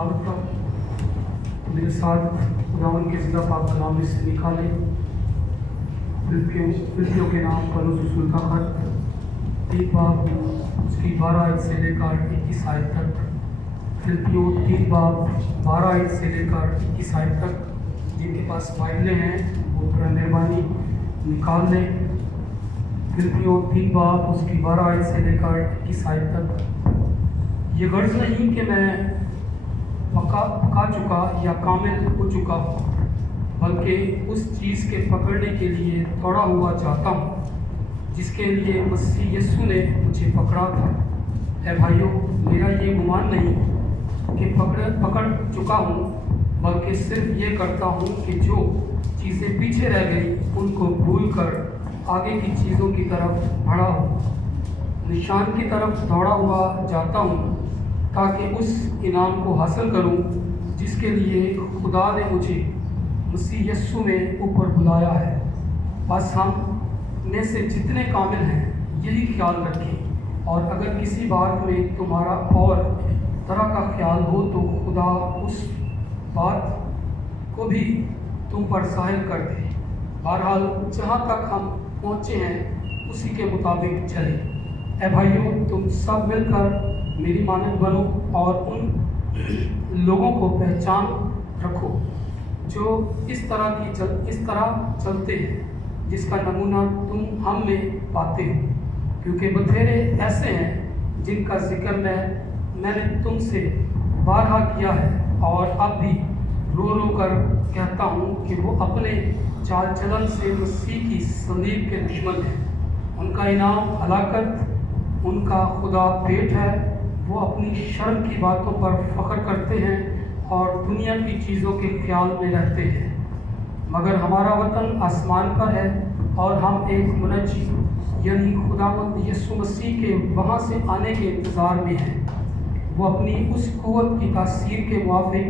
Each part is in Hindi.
तिलावत का मेरे साथ खुदावन के ज़िला पाक कलाम में से निकाले फिलिपियों के नाम पौलुस रसूल का खत 3 बाब उसकी 12 आयत से लेकर 21 आयत तक। फिलिपियों 3 बाब 12 आयत से लेकर 21 आयत तक। जिनके पास बाइबलें हैं वो थोड़ा मेहरबानी निकाल लें। फिलिपियों 3 बाब उसकी 12 आयत से लेकर 21 आयत तक। ये गर्ज नहीं कि मैं पका चुका या कामिल हो चुका हूँ, बल्कि उस चीज़ के पकड़ने के लिए दौड़ा हुआ चाहता हूँ जिसके लिए मसीह यीशु ने मुझे पकड़ा था। ऐ भाइयों, मेरा ये गुमान नहीं कि पकड़ चुका हूँ, बल्कि सिर्फ ये करता हूँ कि जो चीज़ें पीछे रह गई उनको भूल कर आगे की चीज़ों की तरफ बढ़ा हूँ, निशान की तरफ दौड़ा हुआ जाता हूँ ताकि उस इनाम को हासिल करूं जिसके लिए खुदा ने मुझे मसीह यीशु में ऊपर बुलाया है। बस हम में से जितने कामिल हैं यही ख्याल रखें, और अगर किसी बात में तुम्हारा और तरह का ख्याल हो तो खुदा उस बात को भी तुम पर ज़ाहिर कर दे। बहरहाल जहाँ तक हम पहुँचे हैं उसी के मुताबिक चले। ऐ भाइयों, तुम सब मिलकर मेरी मानद बनो और उन लोगों को पहचान रखो जो इस तरह चलते हैं जिसका नमूना तुम हम में पाते हो, क्योंकि बथेरे ऐसे हैं जिनका जिक्र मैंने तुमसे बारहा किया है और अब भी रो रो कर कहता हूँ कि वो अपने चाल चलन से मसीह की सलीब के दुश्मन हैं। उनका इनाम हलाकत, उनका खुदा पेट है। वो अपनी शर्म की बातों पर फ़ख्र करते हैं और दुनिया की चीज़ों के ख्याल में रहते हैं। मगर हमारा वतन आसमान पर है और हम एक मुनज्जी यानी खुदावंद यीशु मसीह के वहाँ से आने के इंतज़ार में हैं। वो अपनी उस क़ुव्वत की तासीर के मुआफ़िक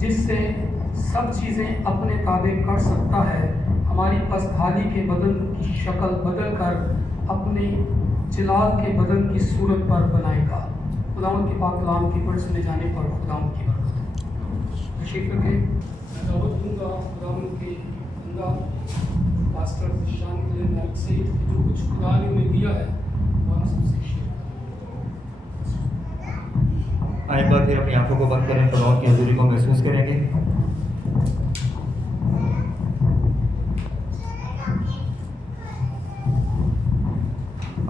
जिससे सब चीज़ें अपने ताबे कर सकता है, हमारी पस्तहाली के बदन की शक्ल बदल कर अपने जलाल के बदन की सूरत पर बनाएगा। खुदावंद के पाक कलाम की पढ़ सुने जाने पर खुदावंद की बरकत हो। तशरीफ़ रखें। मैं दावत दूँगा खुदावंद के बंदा पास्टर शान के लिए नायक से जो कुछ खुदा ने उन्हें दिया है वो हम सबसे शेयर करें। एक बार फिर अपनी आंखों को बंद करें, खुदा की हज़ूरी को महसूस करेंगे।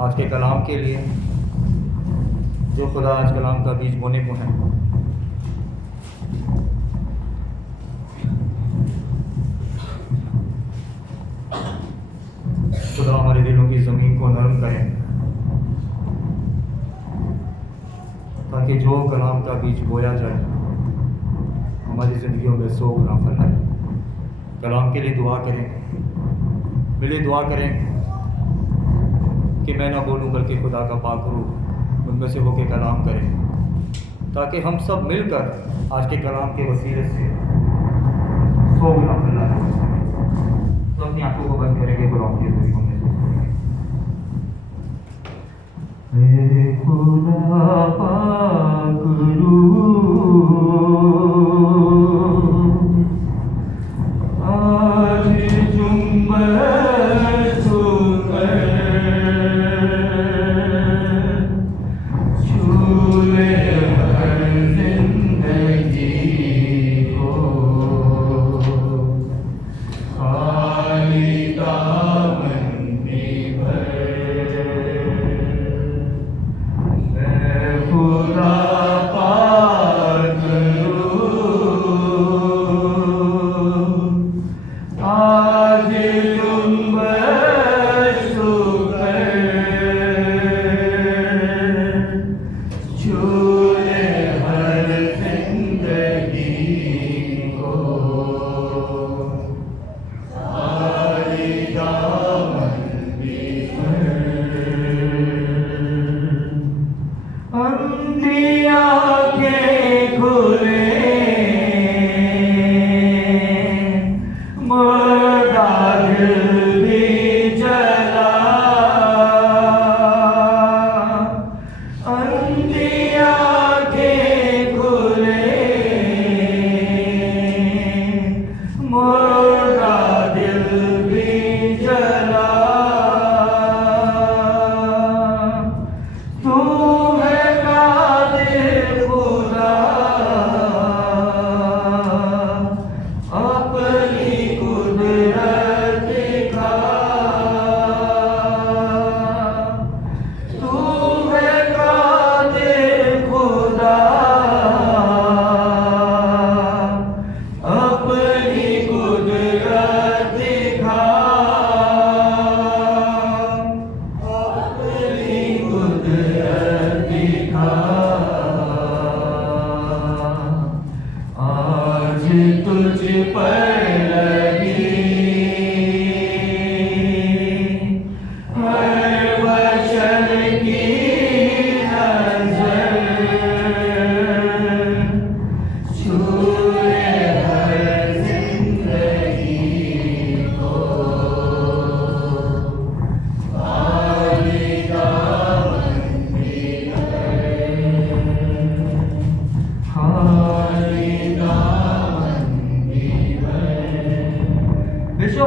आज के कलाम के लिए जो खुदा आज कलाम का बीज बोने को है, खुदा हमारे दिलों की ज़मीन को नरम करें ताकि जो कलाम का बीज बोया जाए हमारी ज़िंदगियों में 100 गुना फैलाए। कलाम के लिए दुआ करें, मिले दुआ करें कि मैं ना बोलूं बल्कि खुदा का पाक रूह उनमें से होकर कलाम करें, ताकि हम सब मिलकर आज के कलाम के वसीले से 100 गुना फैलाएं। तो अपनी आंखों को बंद करेंगे, कलाम की हज़ूरी को महसूस करेंगे। खुदा पाक रूह आज जुम्मत खुदा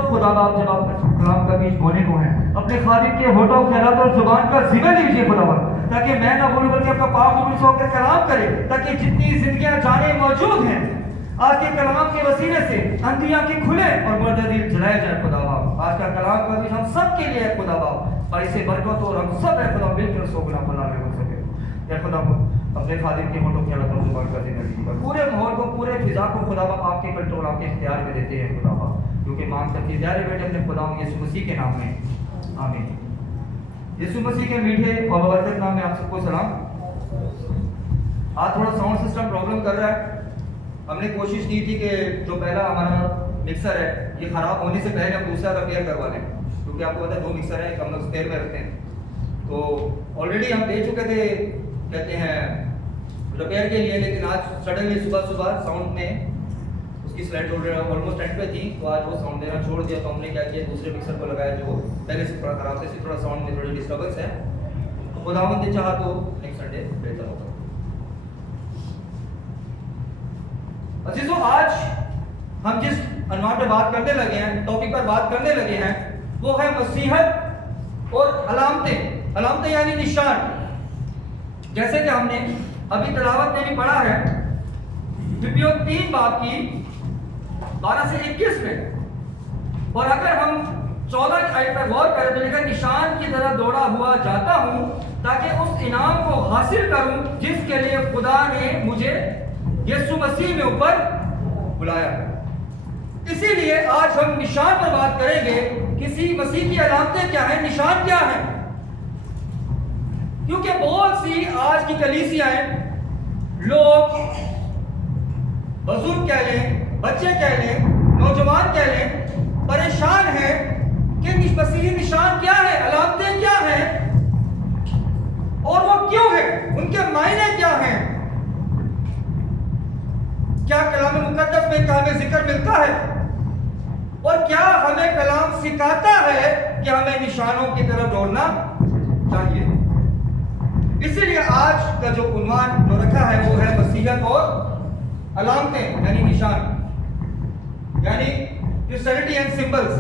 खुदा बाप जब आप कलाम का बीज बोने को है, अपने खालिद के होठों ख्यालात और जुबान का जिम्मा लीजिए खुदा बाप, ताकि मैं ना बोलूं बल्कि आपका पाक कबूल से होकर कलाम करे, ताकि जितनी जिंदगियां जाने मौजूद हैं आज के कलाम के वसीले से अंधी आंखें खुले और मुर्दा दिल जलाया जाए खुदा बाप। आज का कलाम का बीज हम सब के लिए है खुदा बाप, और इसे बरकत और हम सब है खुदा मिलकर सोगना फला में हो सके। या खुदा अपने खालिद के होठों ख्यालात और जुबान का जिम्मा लीजिए, पूरे माहौल को, पूरे फिजा को खुदा बाप आपके कंट्रोल, आपके इख्तियार में देते हैं खुदा बाप, क्योंकि मांग करके प्यारे बेटे अपने खुदा यीशु मसीह के नाम में, आमीन। यीशु मसीह के मीठे और बरकत नाम में आप सबको सलाम। आज थोड़ा साउंड सिस्टम प्रॉब्लम कर रहा है। हमने कोशिश की थी कि जो पहला हमारा मिक्सर है ये ख़राब होने से पहले हम दूसरा रिपेयर करवा लें, क्योंकि आपको पता है 2 मिक्सर है, हम लोग स्पेयर में रखते हैं। तो ऑलरेडी हम दे चुके थे, कहते हैं रिपेयर के लिए, लेकिन आज सडनली सुबह साउंड में उसकी स्लाइड ऑलमोस्ट एंड पे थी, तो आज वो साउंड देना छोड़ दिया। तो हमने क्या किया, दूसरे मिक्सर को लगाया जो पहले से थोड़ा खराब था, थोड़ा साउंड में थोड़ी डिस्टर्बेंस है। तो खुदावंद ने चाहा तो नेक्स्ट संडे बेहतर होगा। अजीजों, आज हम जिस अनवान पे बात करने लगे हैं, टॉपिक पर बात करने लगे हैं, वो है मसीहत और अलामतें। अलामतें यानी निशान। जैसे कि हमने अभी तिलावत में भी पढ़ा है, फिलिप्पियों 3 बाब की 12 से 21 में, और अगर हम 14 आयत पर गौर करें तो लिखा, निशान की तरह दौड़ा हुआ जाता हूं ताकि उस इनाम को हासिल करूं जिसके लिए खुदा ने मुझे यीशु मसीह में ऊपर बुलाया। इसीलिए आज हम निशान पर बात करेंगे। किसी मसीह की अलामतें क्या है, निशान क्या है, क्योंकि बहुत सी आज की कलीसियाएं, लोग, बुजुर्ग कह लें, बच्चे कह लें, नौजवान कह लें, परेशान हैं कि मसीही निशान क्या है, अलामतें क्या हैं और वो क्यों है, उनके मायने क्या हैं। क्या कलाम मुकद्दस में इनका हमें जिक्र मिलता है, और क्या हमें कलाम सिखाता है कि हमें निशानों की तरफ दौड़ना चाहिए। इसीलिए आज का जो उन्वान जो रखा है वो है मसीहत और अलामतें यानी निशान, यानी क्रिश्चियनिटी एंड सिंबल्स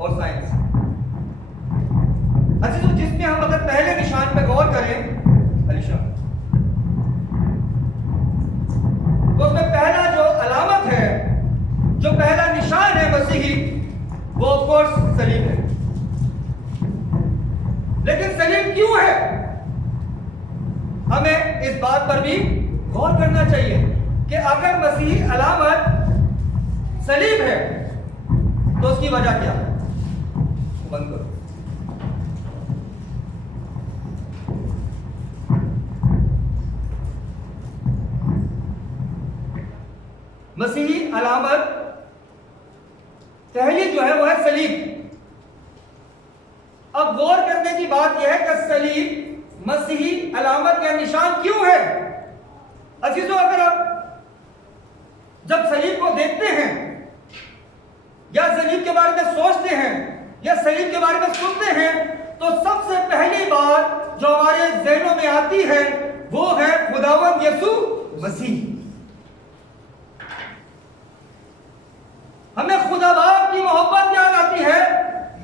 और साइंस। अच्छा, तो जिसमें हम अगर पहले निशान पे गौर करें अलीशा, तो उसमें पहला जो अलामत है, जो पहला निशान है मसीही, वो ऑफ कोर्स सलीब है। लेकिन सलीब क्यों है, हमें इस बात पर भी गौर करना चाहिए कि अगर मसीही अलामत सलीब है तो उसकी वजह क्या है। बंद करो। मसीही अलामत पहली जो है वो है सलीब। अब गौर करने की बात यह है कि सलीब मसीही अलामत या निशान क्यों है। अजीजों, अगर आप जब सलीब को देखते हैं या सलीब के बारे में सोचते हैं या सलीब के बारे में सुनते हैं, तो सबसे पहली बात जो हमारे ज़हनों में आती है वो है खुदावंद यीशु मसीह। हमें खुदा बाप की मोहब्बत याद आती है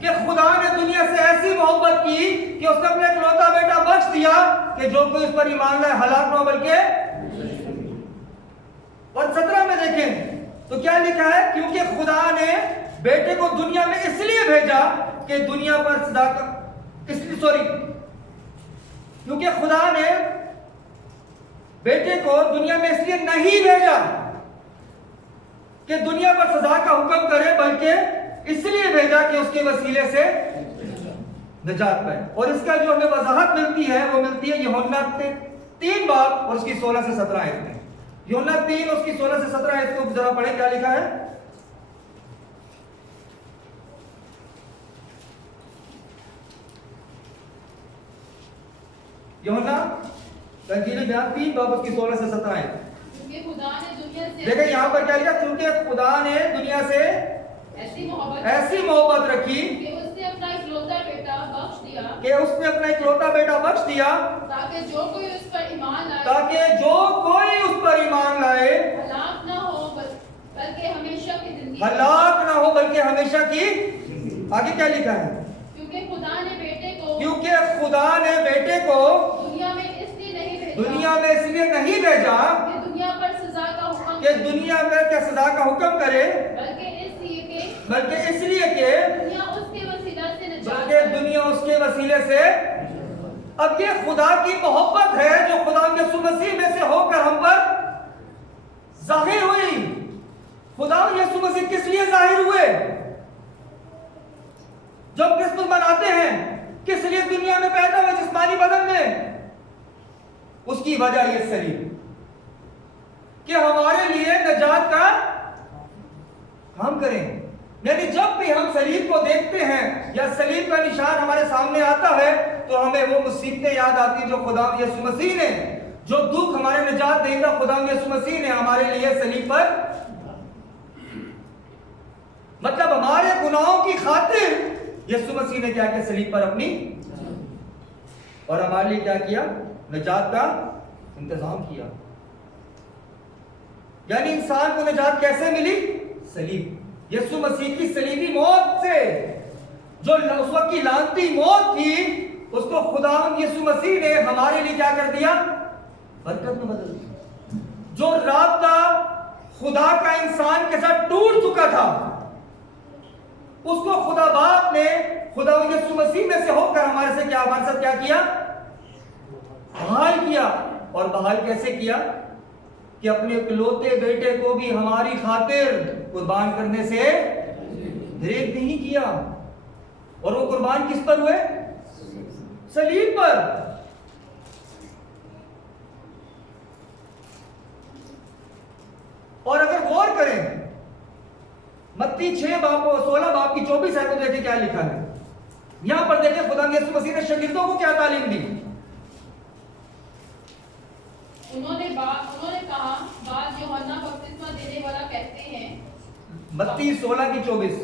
कि खुदा ने दुनिया से ऐसी मोहब्बत की कि उसने अपना इकलौता बेटा बख्श दिया कि जो कोई उस पर ईमान लाए हलाक न हो बल्कि। और 17 में देखें तो क्या लिखा है, क्योंकि खुदा ने बेटे को दुनिया में इसलिए भेजा कि दुनिया पर क्योंकि खुदा ने बेटे को दुनिया में इसलिए नहीं भेजा कि दुनिया पर सजा का हुक्म करे, बल्कि इसलिए भेजा कि उसके वसीले से निजात पाए। और इसका जो हमें वजाहत मिलती है वो मिलती है यूहन्ना 3 बाब और उसकी 16 से 17 आयत में। यूहन्ना 3 उसकी 16 से 17 आयत को जरा पढ़ें, क्या लिखा है। यूहन्ना इंजील बयान 3 बाब उसकी 16 से 17 आयत। खुदा ने दुनिया से, देखिए यहाँ पर क्या लिखा, क्योंकि खुदा ने दुनिया से ऐसी मोहब्बत रखी कि उसने अपना इकलौता बेटा बख्श दिया ताकि जो कोई उस पर ईमान लाए हलाक न हो बल्कि हमेशा की जिंदगी, हलाक ना हो बल्कि हमेशा की। आगे क्या लिखा है? क्योंकि खुदा ने बेटे को क्योंकि खुदा ने बेटे को दुनिया में इसलिए नहीं भेजा दुनिया में इसलिए नहीं भेजा कि दुनिया पर सजा का हुक्म कि दुनिया में क्या सजा का हुक्म करे, बल्कि इसलिए कि दुनिया उसके वसीला से निजात बल्कि दुनिया उसके वसीले से। अब ये खुदा की मोहब्बत है जो खुदा यीशु मसीह में से होकर हम पर जाहिर हुई। खुदा यीशु मसीह किस लिए जाहिर हुए? जब क्रिसमस मनाते हैं किस लिए दुनिया में पैदा हुए जिस्मानी बदन में? उसकी वजह ये सलीब कि हमारे लिए नजात का काम करें। यानी जब भी हम सलीब को देखते हैं या सलीब का निशान हमारे सामने आता है तो हमें वो मुसीबतें याद आती हैं जो खुदा यीशु मसीह ने, जो दुख हमारे निजात देगा खुदा यीशु मसीह ने हमारे लिए सलीब पर, मतलब हमारे गुनाहों की खातिर यीशु मसीह ने क्या किया? सलीब पर अपनी और हमारे लिए क्या किया? निजात का इंतजाम किया। यानी इंसान को निजात कैसे मिली? सलीब, यीशु मसीह की सलीबी मौत से। जो उस वक्त की लानती मौत थी उसको खुदा यीशु मसीह ने हमारे लिए क्या कर दिया? बरकत में बदल दिया। जो राब्ता खुदा का इंसान के साथ टूट चुका था उसको खुदा बाप ने खुदा यीशु मसीह में से होकर हमारे से क्या, हमारे साथ क्या किया? बहाल किया। और बहाल कैसे किया? कि अपने इकलौते बेटे को भी हमारी खातिर कुर्बान करने से दरेक नहीं किया। और वो कुर्बान किस पर हुए? सलीब पर। और अगर गौर करें मत्ती 6 बाब 16 बाब की 24 है तो देखिए क्या लिखा है। यहां पर देखिए खुदा यीशु मसीह ने शागिर्दों को क्या तालीम दी। उन्होंने कहा, बात यूहन्ना बपतिस्मा देने वाला कहते हैं। मत्ती 16 की 24।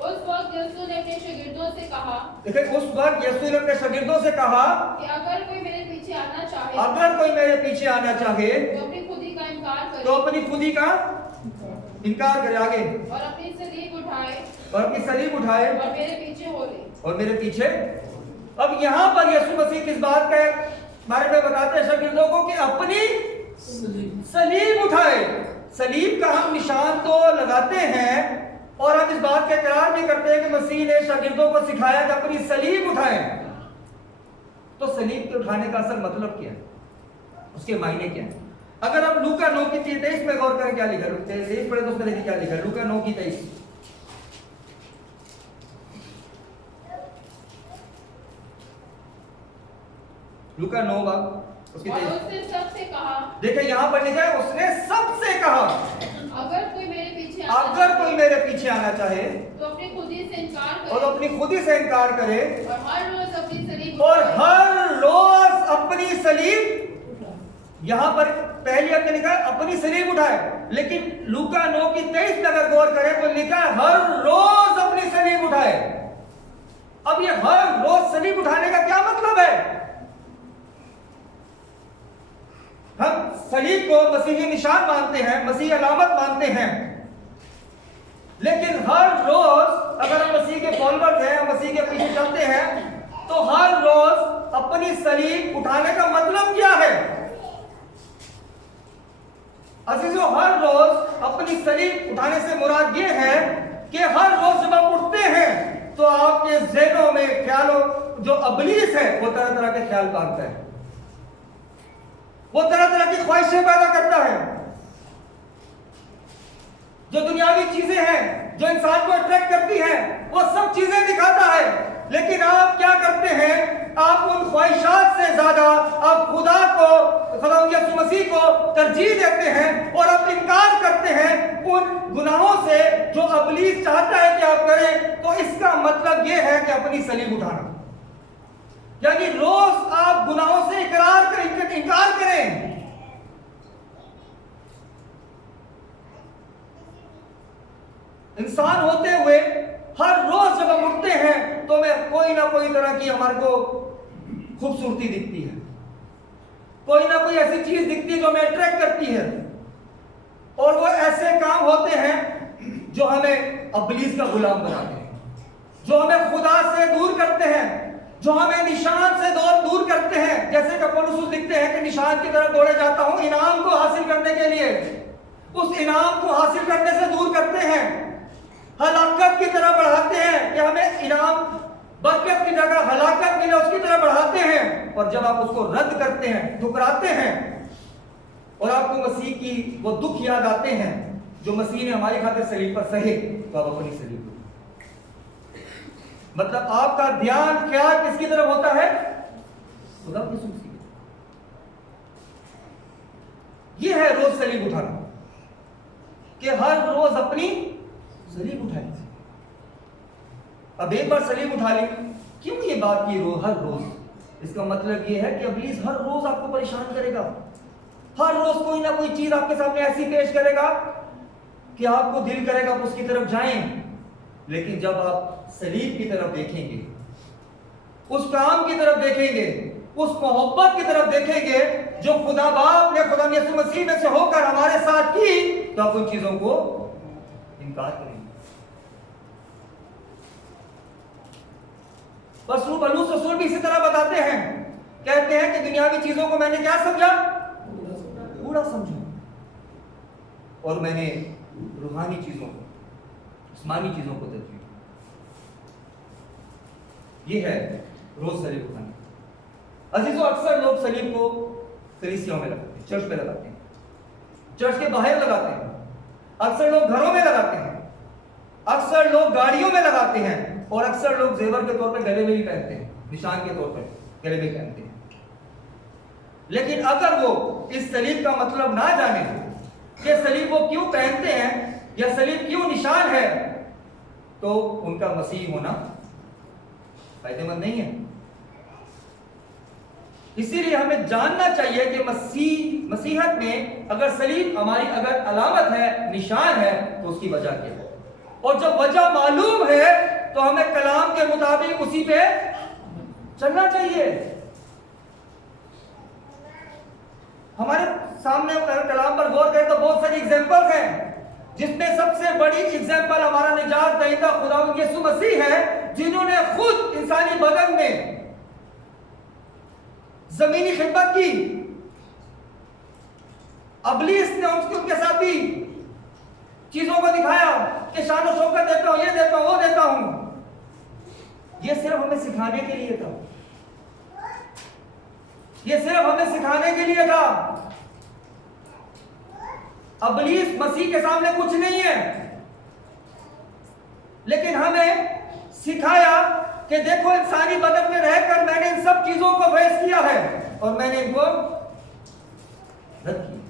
उस वक्त यीशु ने अपने शागिर्दों से कहा, देखिए उस वक्त यीशु ने अपने शागिर्दों से कहा कि अगर कोई मेरे पीछे आना चाहे तो अपनी खुदी का इनकार करे, तो अपनी खुदी का इनकार करे। आगे, और अपनी सलीब उठाए और मेरे पीछे हो ले। और मेरे पीछे। अब यहां पर यीशु मसीह किस बात का बारे में बताते हैं शागिर्दों को कि अपनी सलीब उठाए। सलीब का हम निशान तो लगाते हैं और हम इस बात का इकरार भी करते हैं कि मसीह ने शागिर्दों को सिखाया कि अपनी सलीब उठाएं। तो सलीब के उठाने का असल मतलब क्या है, उसके मायने क्या है? अगर आप लूका 9 की 23 में गौर करें क्या लिखा है, 23 पढ़े तो उसमें देखिए क्या लिखा है। लूका 9 की 23। लूका 9 बाब उसकी 23। उसने सबसे कहा, देखिए यहां पर लिखा है उसने सबसे कहा, अगर कोई मेरे पीछे आना चाहे तो अपनी खुदी से इनकार करे, और अपनी खुदी से इनकार करे और हर रोज अपनी सलीब और उठाए। हर रोज अपनी सलीब। यहां पर पहली हमने लिखा है अपनी सलीब उठाए, लेकिन लूका 9 की 23 में अगर गौर करें तो लिखा है हर रोज अपनी सलीब उठाए। अब ये हर रोज सलीब उठाने का क्या मतलब है? हम सलीब को मसीही निशान मानते हैं, मसीही अलामत मानते हैं, लेकिन हर रोज अगर हम मसीह के फॉलोअर्स हैं, मसीह के पीछे चलते हैं, तो हर रोज अपनी सलीब उठाने का मतलब क्या है? अजीजों, हर रोज अपनी सलीब उठाने से मुराद ये है कि हर रोज जब आप उठते हैं तो आपके ज़हनों में ख्यालों, जो अबलीस है वो तरह तरह के ख्याल बांधता है, वो तरह तरह की ख्वाहिशें पैदा करता है। जो दुनियावी चीजें हैं जो इंसान को अट्रैक्ट करती हैं वो सब चीजें दिखाता है, लेकिन आप क्या करते हैं? आप उन ख्वाहिशात से ज्यादा आप खुदा यीशु मसीह को तरजीह देते हैं और आप इनकार करते हैं उन गुनाहों से जो अबलीस चाहता है कि आप करें। तो इसका मतलब यह है कि अपनी सलीब उठाना, यानी रोज आप गुनाहों से इनकार करें। इंसान होते हुए हर रोज जब हम उठते हैं तो हमें कोई ना कोई तरह की हमारे को खूबसूरती दिखती है, कोई ना कोई ऐसी चीज दिखती है जो हमें अट्रैक्ट करती है, और वो ऐसे काम होते हैं जो हमें इब्लीस का गुलाम बनाते हैं, जो हमें खुदा से दूर करते हैं, जो हमें निशान से दूर करते हैं। जैसे कि पौलुस लिखते हैं कि निशान की तरफ दौड़े जाता हूं इनाम को हासिल करने के लिए, उस इनाम को हासिल करने से दूर करते हैं, हलाकत की तरफ बढ़ाते हैं कि हमें इनाम बरकत की जगह हलाकत मिले उसकी तरफ बढ़ाते हैं। और जब आप उसको रद्द करते हैं, ठुकराते हैं और आपको मसीह की वो दुख याद आते हैं जो मसीह ने हमारी खातिर सलीब पर सहे, तो आप अपनी सलीब को, मतलब आपका ध्यान क्या किसकी तरफ होता है? खुदा की सूची। ये है रोज सलीब उठाना, कि हर रोज अपनी सलीब उठाई। अब एक बार सलीब उठा ली, क्यों ये बात की हर रोज? इसका मतलब ये है कि इब्लीस हर रोज आपको परेशान करेगा, हर रोज कोई ना कोई चीज आपके सामने ऐसी पेश करेगा कि आपको दिल करेगा आप उसकी तरफ जाएं। लेकिन जब आप सलीब की तरफ देखेंगे, उस काम की तरफ देखेंगे, उस मोहब्बत की तरफ देखेंगे जो खुदा बाप ने खुदा यीशु मसीह में से होकर हमारे साथ की, तो आप उन चीजों को इनकार करेंगे। पौलुस रसूल भी इसी तरह बताते हैं, कहते हैं कि दुनियावी चीजों को मैंने क्या समझा? बूढ़ा समझा, और मैंने रूहानी चीजों को, आसमानी चीजों को तरजीह। ये है रोज सलीब उठाना। अजीजों, अक्सर लोग सलीब को कलीसियाओं में लगाते हैं, चर्च पे लगाते हैं, चर्च के बाहर लगाते हैं, अक्सर लोग घरों में लगाते हैं, अक्सर लोग गाड़ियों में लगाते हैं, और अक्सर लोग जेवर के तौर पे गले में भी पहनते हैं, निशान के तौर पे गले में पहनते हैं। लेकिन अगर वो इस सलीब का मतलब ना जाने कि सलीब वो क्यों पहनते हैं या सलीब क्यों निशान है, तो उनका मसीह होना फायदेमंद नहीं है। इसीलिए हमें जानना चाहिए कि मसीहत में अगर सलीब हमारी अगर अलामत है, निशान है, तो उसकी वजह क्या है, और जब वजह मालूम है तो हमें कलाम के मुताबिक उसी पे चलना चाहिए। हमारे सामने कलाम पर गौर करें तो बहुत सारी एग्जांपल्स हैं, जिसमें सबसे बड़ी एग्जांपल हमारा निजात दहिंदा खुदा यीशु मसीह है, जिन्होंने खुद इंसानी बदन में जमीनी खिदमत की। इब्लीस ने उनके साथ भी चीजों को दिखाया कि शान और शौकत देता हूं, ये देता हूं, वो देता हूं। ये सिर्फ हमें सिखाने के लिए था, ये सिर्फ हमें सिखाने के लिए था। इब्लीस मसीह के सामने कुछ नहीं है, लेकिन हमें सिखाया कि देखो इंसानी बदन में रहकर मैंने इन सब चीजों को पेश किया है और मैंने इनको रद्द किया।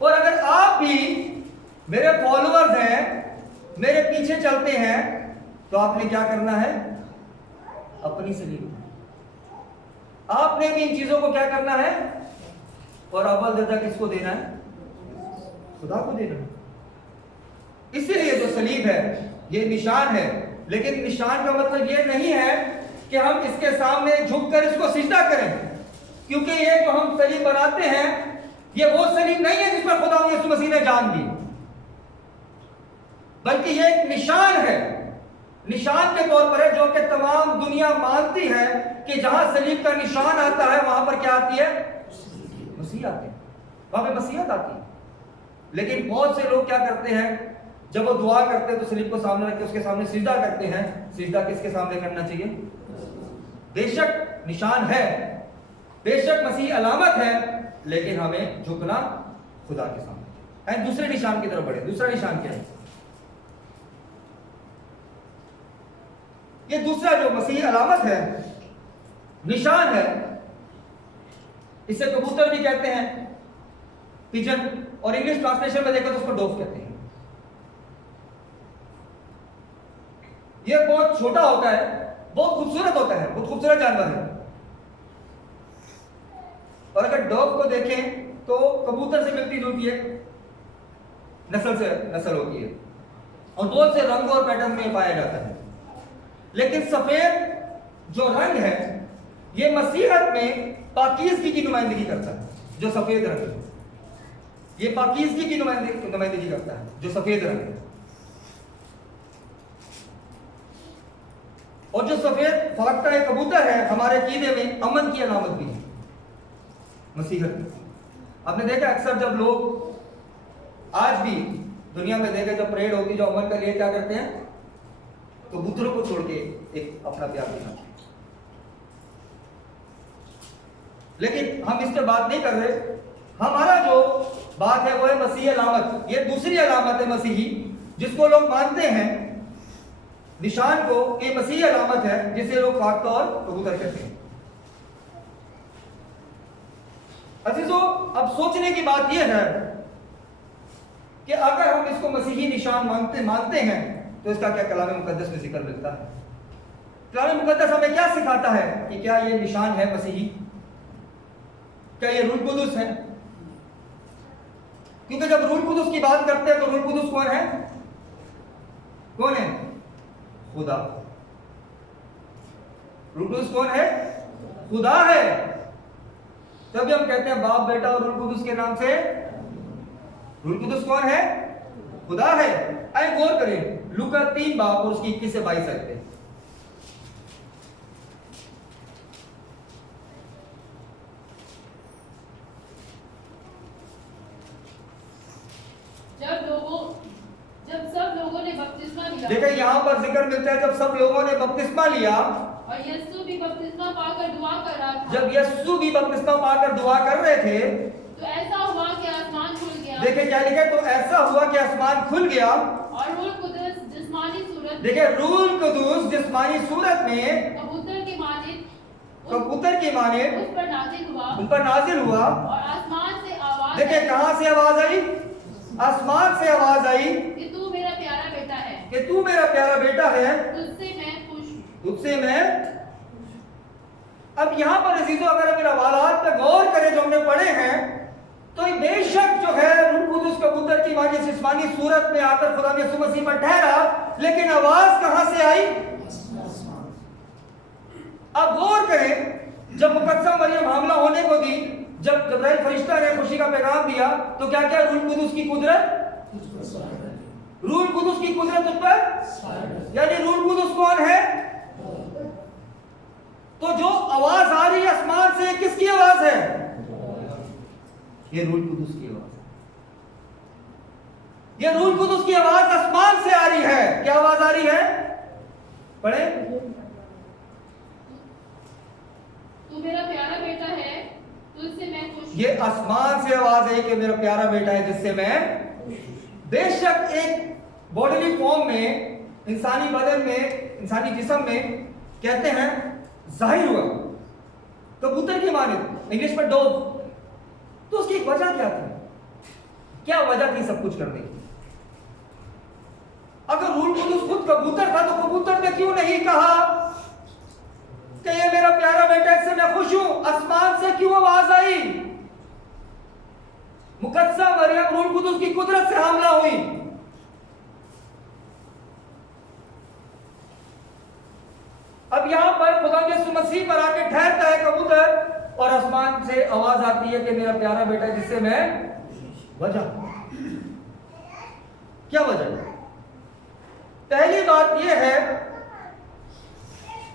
और अगर आप भी मेरे फॉलोअर्स हैं, मेरे पीछे चलते हैं, तो आपने क्या करना है? अपनी सलीब, आपने भी इन चीजों को क्या करना है? और अव्वल दर्जा किसको देना है? खुदा को देना है। इसीलिए जो सलीब है ये निशान है, लेकिन निशान का मतलब ये नहीं है कि हम इसके सामने झुककर इसको सिजदा करें, क्योंकि ये जो हम सलीब बनाते हैं ये वो सलीब नहीं है जिसमें खुदा यीशु मसीह ने जान दी, बल्कि ये एक निशान है, निशान के तौर पर है, जो कि तमाम दुनिया मानती है कि जहां सलीब का निशान आता है वहां पर क्या आती है? मसीह आते हैं, वहां पे मसीहत आती है। लेकिन बहुत से लोग क्या करते हैं, जब वो दुआ करते हैं तो सलीब को सामने रख के उसके सामने सिजदा करते हैं। सिजदा किसके सामने करना चाहिए? बेशक निशान है, बेशक मसीह अलामत है, लेकिन हमें झुकना खुदा के सामने है। दूसरे निशान की तरफ बढ़े। दूसरा निशान क्या है? ये दूसरा जो मसीह अलामत है, निशान है, इसे कबूतर भी कहते हैं, पिजन, और इंग्लिश ट्रांसलेशन में देखो तो उसको डोव कहते हैं। ये बहुत छोटा होता है, बहुत खूबसूरत होता है, बहुत खूबसूरत जानवर है। और अगर डोव को देखें तो कबूतर से मिलती जुलती है नस्ल से नस्ल होती है, और बहुत से रंगों और पैटर्न में पाया जाता है। लेकिन सफेद जो रंग है ये मसीहत में पाकीज़गी की नुमाइंदगी करता है। जो सफेद रंग है ये पाकीज़गी की नुमाइंदगी करता है, जो सफेद रंग है। और जो सफेद फाख्ता कबूतर है हमारे कीदे में अमन की अलामत भी है, मसीहत। आपने देखा अक्सर जब लोग आज भी दुनिया में देखे, जब परेड होगी जो अमन के लिए क्या करते हैं, कबूतरों को छोड़ के एक अपना प्यार दिखाते हैं। लेकिन हम इस पे बात नहीं कर रहे। हमारा जो बात है वो है मसीही अलामत। ये दूसरी अलामत है मसीही, जिसको लोग मानते हैं, निशान को, ये मसीही अलामत है जिसे लोग फाख्ता और कबूतर कहते हैं। अजीजों, अब सोचने की बात यह है कि अगर हम इसको मसीही निशान मानते हैं तो इसका क्या कलाम मुकद्दस में जिक्र मिलता है? कलाम मुकद्दस हमें क्या सिखाता है कि क्या ये निशान है मसीही? क्या ये रूह कुदुस है? क्योंकि जब रूह कुदुस की बात करते हैं तो रूह कुदुस कौन है? कौन है? खुदा। रूह कुदुस कौन है? खुदा है। तभी हम कहते हैं बाप, बेटा और रूह कुदुस के नाम से। रूह कुदुस कौन है? खुदा है। आइए गौर करें लूका 3 बाब और उसकी 21 से 22 आयतें। जब सब लोगों ने बपतिस्मा लिया। देखिए यहाँ पर जिक्र मिलता है जब सब लोगों ने बपतिस्मा लिया, और यीशु भी बपतिस्मा पाकर दुआ कर रहा था। जब यीशु भी बपतिस्मा पाकर दुआ कर रहे थे तो ऐसा हुआ कि आसमान खुल गया। देखिए क्या लिखा है, तो ऐसा हुआ कि आसमान खुल गया और रूह कुदुस जिस्मानी सूरत, देखिए रूह कुदुस जिस्मानी सूरत में कबूतर की माने उस पर नाजिल हुआ। और आसमान से आवाज देखिए कहां से आवाज आई? आसमान से आवाज आई कि तू मेरा प्यारा बेटा है, कि तू मेरा प्यारा बेटा है, तुझसे मैं खुश हूं। तुझसे मैं। अब यहाँ पर अजीजों अगर हम इन हवालात पे गौर करें जो हमने पढ़े हैं, तो ये बेशक जो है रूह कुदुस कबूतर की माने जिस्मानी सूरत में आकर खुदा यीशु मसीह पर ठहरा, लेकिन आवाज कहां से आई? अब गौर करें जब मुकद्दसा मरियम हामला होने को दी, जब जिब्राइल फरिश्ता ने खुशी का पैगाम दिया, तो क्या क्या रूह कुदुस की कुदरत, रूह कुदुस की कुदरत उस पर, यानी रूह कुदुस कौन है? तो जो आवाज आ रही है आसमान से, किसकी आवाज है? ये रूह कुदुस की आवाज। ये रूह कुदुस की आवाज आसमान से आ रही है। क्या आवाज आ रही है? पढ़े। तू मेरा प्यारा बेटा है, तुझसे मैं खुश हूं। ये आसमान से आवाज है कि मेरा प्यारा बेटा है जिससे मैं। बेशक एक बॉडीली फॉर्म में, इंसानी बदन में, इंसानी जिस्म में कहते हैं जाहिर हुआ कबूतर की माने, इंग्लिश में डोव। तो उसकी एक वजह क्या थी? क्या वजह थी सब कुछ करने की? अगर रूह कुदुस खुद कबूतर था तो कबूतर ने क्यों नहीं कहा कि ये मेरा प्यारा बेटा, इससे मैं खुश हूं? आसमान से क्यों आवाज आई? मुकद्दसा मरियम रूह कुदुस की कुदरत से हमला हुई। अब यहां पर खुदा यीशु मसीह पर आके ठहरता है कबूतर, और आसमान से आवाज आती है कि मेरा प्यारा बेटा जिससे मैं। वजह क्या वजह है? पहली बात यह है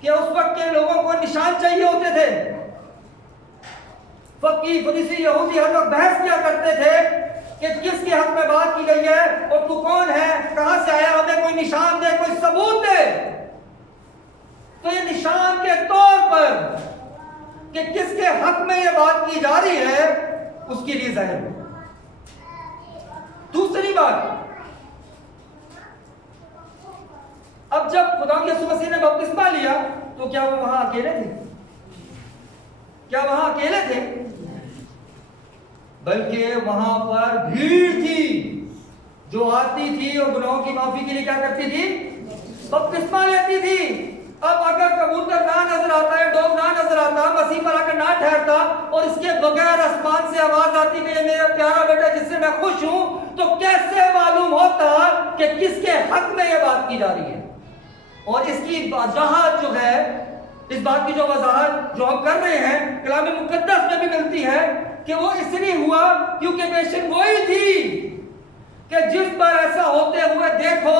कि उस वक्त के लोगों को निशान चाहिए होते थे। फकीह, फरीसी, यहूदी हर वक्त बहस किया करते थे कि किसके हक में बात की गई है और तू कौन है, कहां से आया, हमें कोई निशान दे, कोई सबूत दे। तो ये निशान के तौर पर कि किसके हक में ये बात की जा रही है उसके लिए जाहिर है। दूसरी बात, अब जब खुदा यीशु मसीह ने बपतिस्मा लिया तो क्या वो वहां अकेले थे? क्या वहां अकेले थे? बल्कि वहां पर भीड़ थी जो आती थी और गुनाहों की माफी के लिए क्या करती थी? बपतिस्मा लेती थी। अब अगर कबूतर ना नजर आता है, डोग ना नजर आता, मसीह पर आकर ना ठहरता और इसके बगैर आसमान से आवाज आती कि मेरा प्यारा बेटा जिससे मैं खुश हूं, तो कैसे मालूम होता कि किसके हक में यह बात की जा रही है? और इसकी वजाहत जो है, इस बात की जो वजाहत जो हम कर रहे हैं कलाम मुकद्दस में भी मिलती है कि वो इसलिए हुआ क्योंकि पेशेंट वही थी कि जिस पर ऐसा होते हुए देखो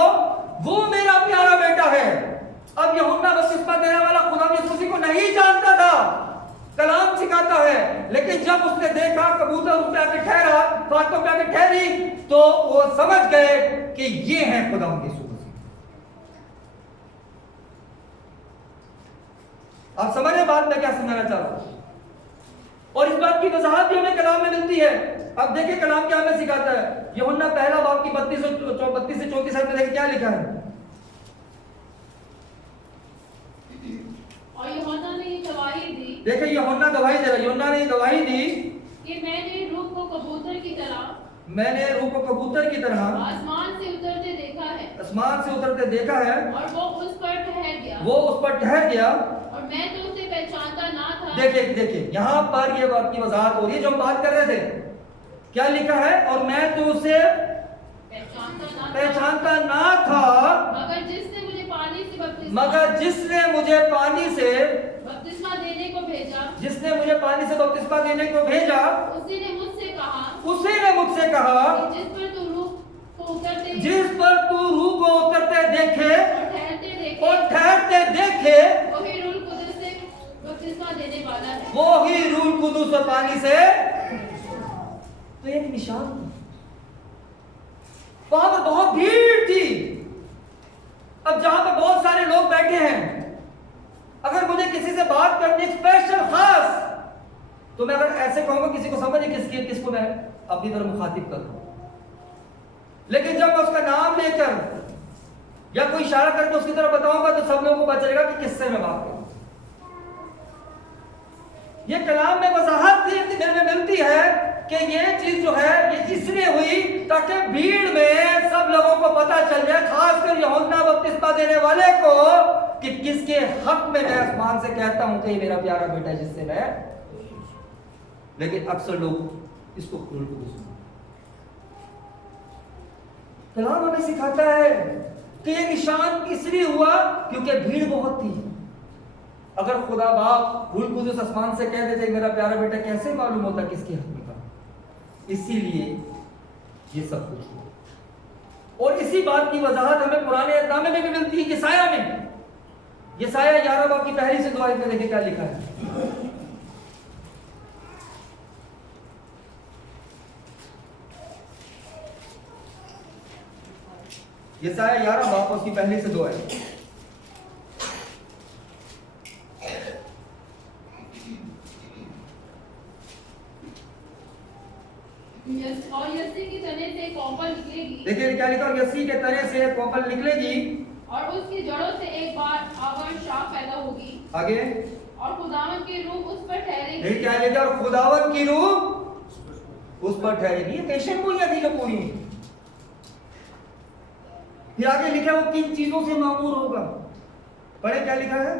वो मेरा प्यारा बेटा है। अब यूहन्ना बपतिस्मा देने वाला खुदा यीशु मसीह को नहीं जानता था, कलाम सिखाता है, लेकिन जब उसने देखा कबूतर उस पे आके ठहरा, बातों पे आके ठहरी, तो वो समझ गए कि ये है खुदा यीशु मसीह। आप समझ रहे बात में क्या समझाना चाह रहा हूं? और इस बात की वजाहत भी हमें कलाम में मिलती है। अब देखिए कलाम क्या हमें सिखाता है। यूहन्ना पहला बाब की 32 से 34 में देखिए क्या लिखा है। और यूहन्ना ने गवाही दी, देखिए यूहन्ना गवाही दे रहा है। यूहन्ना ने गवाही दी कि मैंने रूह को कबूतर की तरह आसमान से उतरते देखा है, आसमान से उतरते देखा है, और वो उस पर ठहर गया, और मैं तो उसे पहचानता ना था। देखिए यहाँ पर ये बात की वजाहत हो रही है जो हम बात कर रहे थे। क्या लिखा है? और मैं तो उसे पहचानता ना था, मगर जिसने मुझे पानी से बपतिस्मा बपतिस्मा देने को भेजा, उसी ने मुझसे कहा कि जिस पर तू रूह को उतरते देखे और ठहरते देखे वही रूह कुदस से बपतिस्मा देने वाला है। वो ही रूह कुदस और पानी से। तो एक निशान था। वहां पर बहुत भीड़ थी। अब जहां पे बहुत सारे लोग बैठे हैं, अगर मुझे किसी से बात करनी स्पेशल खास, तो मैं अगर ऐसे कहूंगा किसी को समझ किसको मैं अपनी तरफ मुखातिब करूं, लेकिन जब मैं उसका नाम लेकर या कोई इशारा करके उसकी तरफ बताऊंगा तो सब लोगों को पता चलेगा कि किससे मैं बात करूं। ये कलाम में वजाहत में मिलती है कि ये चीज जो है ये इसलिए हुई ताकि भीड़ में सब लोगों को पता चल जाए, खासकर यूहन्ना बपतिस्मा देने वाले को, कि किसके हक में मैं आसमान से कहता हूं कि ये मेरा प्यारा बेटा है जिससे मैं। लेकिन अक्सर लोग इसको उल्ट सुनते। कलाम हमें सिखाता है कि ये निशान इसलिए हुआ क्योंकि भीड़ बहुत थी। अगर खुदा बाप रूह कुदस आसमान से कह देते मेरा प्यारा बेटा, कैसे मालूम होता किसके हक में था? इसीलिए ये सब कुछ हुआ। और इसी बात की वजाहत हमें पुराने नामे में भी मिलती है, यसाया में। यसाया 11 बाब की पहली से 2 आयत में देखिए क्या लिखा है। यसाया 11 बाब उसकी पहली से 2 आयत। और यसी के तने से कौपल निकलेगी। देखिए क्या लिखा, यसी के तने से कौपल निकलेगी और उसकी जड़ों से एक बार आवर शाख पैदा होगी। आगे, और खुदावन की रूह उस पर ठहरेगी। देखिए क्या लिखा, और खुदावन की रूह उस पर ठहरेगी। ये पेशेंट गोइयां थी जो पूरी हुई। फिर आगे लिखा वो किन चीजों से मामूर होगा। पढ़े क्या लिखा है?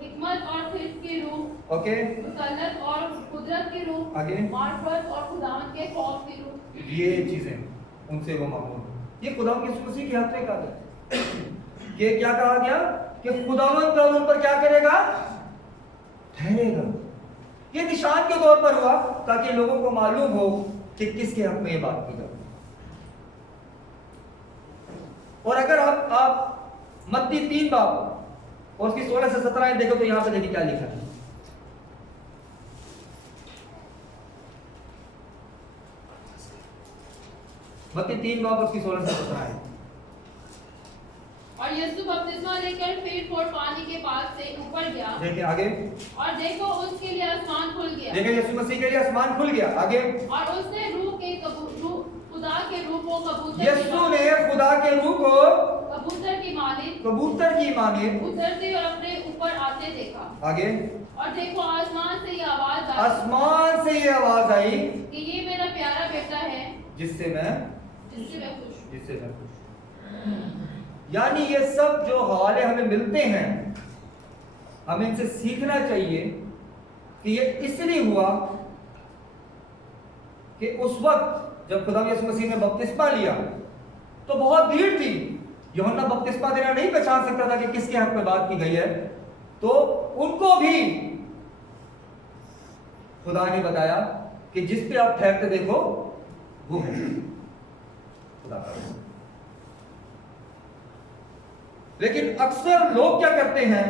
हिकमत और फिक्र की रूह, ओके, मुसल्लत और कुदरत की रूह, आगे, मार्फत और खुदावन के खौफ की रूह। ये चीजें उनसे वो मामूर। ये खुदावन की मसीह के हाथ में कहा गया। ये क्या कहा गया कि खुदावन का उन पर क्या करेगा? ठहरेगा। ये निशान के तौर पर हुआ ताकि लोगों को मालूम हो कि किसके हक में ये बात की जाती। और अगर आप मत्ती 3 बाब और उसकी 16 से 17 आयत देखो तो यहां पे देखिए क्या लिखा है। मत्ती 3 बाब उसकी 16 से 17 आयत। और यीशु बपतिस्मा लेकर फिर फोड़ पानी के पास से ऊपर गया। देखिए आगे, और देखो उसके लिए आसमान खुल गया। देखिए यीशु मसीह के लिए आसमान खुल गया। आगे, और उसने खुदा के रूह को यीशु ने खुदा के रूह को कबूतर की मानित उतरते और अपने ऊपर आते देखा। आगे, और देखो आसमान से ये आवाज आई कि ये मेरा प्यारा बेटा है जिससे मैं खुश। यानी ये सब जो हवाले हमें मिलते हैं, हमें इनसे सीखना चाहिए कि ये इसलिए हुआ कि उस वक्त जब खुदा यीशु मसीह ने बपतिस्मा लिया तो बहुत भीड़ थी। यूहन्ना बपतिस्मा देना नहीं पहचान सकता था कि किसके हक में बात की गई है, तो उनको भी खुदा ने बताया कि जिस पे आप ठहरते देखो वो है खुदा का घर। लेकिन अक्सर लोग क्या करते हैं,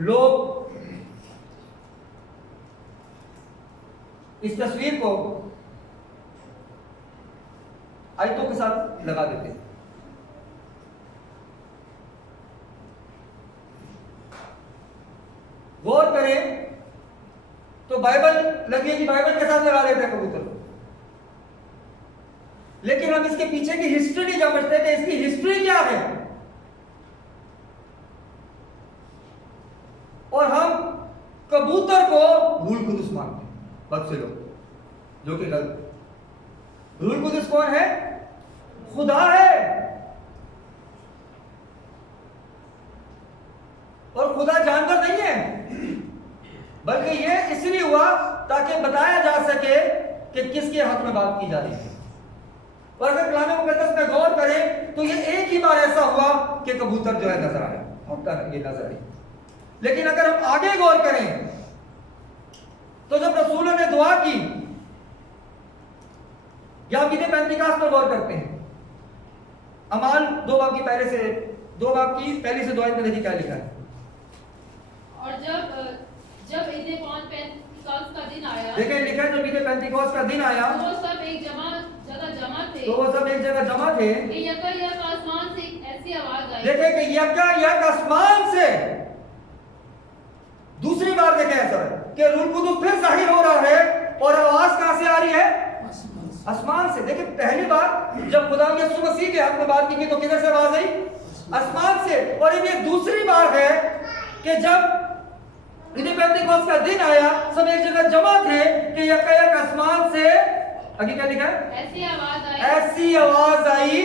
लोग इस तस्वीर को आयतों के साथ लगा देते हैं। गौर करें तो बाइबल लगेगी, बाइबल के साथ लगा देते हैं कबूतर को, लेकिन हम इसके पीछे की हिस्ट्री नहीं समझते कि इसकी हिस्ट्री क्या है, और हम कबूतर को रूहुल कुदुस मानते हैं। बहुत से लोग, जो कि गलत। रूहुल कुदुस कौन है? खुदा है, और खुदा जानवर नहीं है, बल्कि ये इसलिए हुआ ताकि बताया जा सके कि किसके हक में बात की जा रही है। और अगर कलाम मुकद्दस में गौर करें तो ये एक ही बार ऐसा हुआ कि कबूतर जो है नजर आया, होता है ये नजर आई। लेकिन अगर हम आगे गौर करें तो जब रसूलों ने दुआ की, या हम इन्हें पेंतिकास्त पर गौर करते हैं, अमाल 2 बाब की पहली से 2 आयत में देखिए क्या लिखा है। और जब ईद पेंतिकोस्त का दिन आया, देखिए लिखा है, जब ईद पेंतिकोस्त का दिन आया तो वो सब एक जगह जमा थे कि यका आसमान से एक ऐसी आवाज आई। देखे कि यक आसमान से दूसरी बार देखें ऐसा कि रूहुल कुदुस फिर जाहिर हो रहा है, और आवाज कहां से आ रही है? आसमान से। देखिए पहली बार जब खुदा यीशु मसीह के हक में बात की गई तो किधर से आवाज आई? आसमान से। और ये दूसरी बार है कि जब ईद पेंतिकोस्त का दिन आया, सब एक जगह जमा थे कि यक आसमान से, आगे क्या लिखा है? ऐसी आवाज आई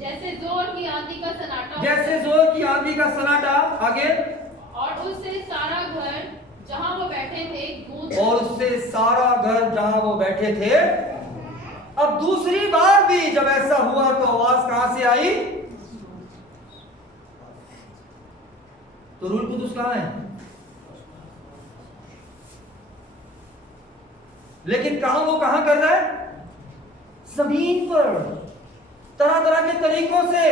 जैसे जोर की आंधी का सन्नाटा, जैसे जोर की आंधी का सन्नाटा। आगे, और उससे सारा घर जहां वो बैठे थे गूंज, और उससे सारा घर जहां वो बैठे थे। अब दूसरी बार भी जब ऐसा हुआ तो आवाज कहां से आई? तो रूहुल कुदुस कहां है? लेकिन वो कहां कर रहा है? जमीन पर, तरह तरह के तरीकों से।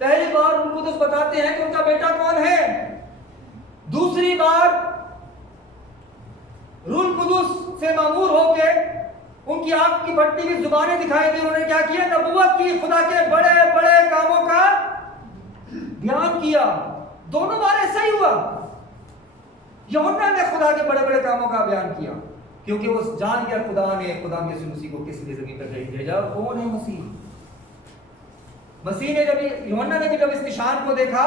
पहली बार रूहुल कुदुस बताते हैं कि उनका बेटा कौन है। दूसरी बार रूहुल कुदुस से मामूर होके उनकी आंख की भट्टी की जुबानें दिखाई दी। उन्होंने क्या किया? नबूवत की, खुदा के बड़े बड़े कामों का बयान किया। दोनों बार ऐसा ही हुआ। यूहन्ना ने खुदा के बड़े बड़े कामों का बयान किया, क्योंकि वो जान गया खुदा यीशु मसीह को किस लिए जमीन पर भेजा। कौन है मसीह? मसीह ने जब, यूहन्ना ने भी जब इस निशान को देखा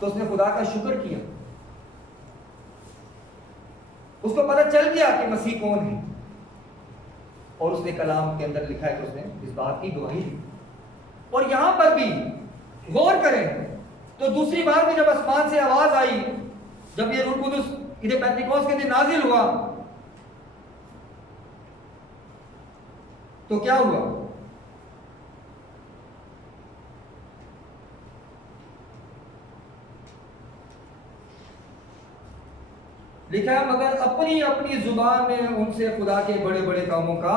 तो उसने खुदा का शुक्र किया। उसको पता चल गया कि मसीह कौन है, और उसने कलाम के अंदर लिखा है कि उसने इस बात की गवाही दी। और यहां पर भी गौर करें तो दूसरी बार भी जब आसमान से आवाज आई, जब ये रूहुल कुदुस ईद पेंतिकोस्त के दिन नाजिल हुआ, तो क्या हुआ? लिखा है, मगर अपनी अपनी जुबान में उनसे खुदा के बड़े बड़े कामों का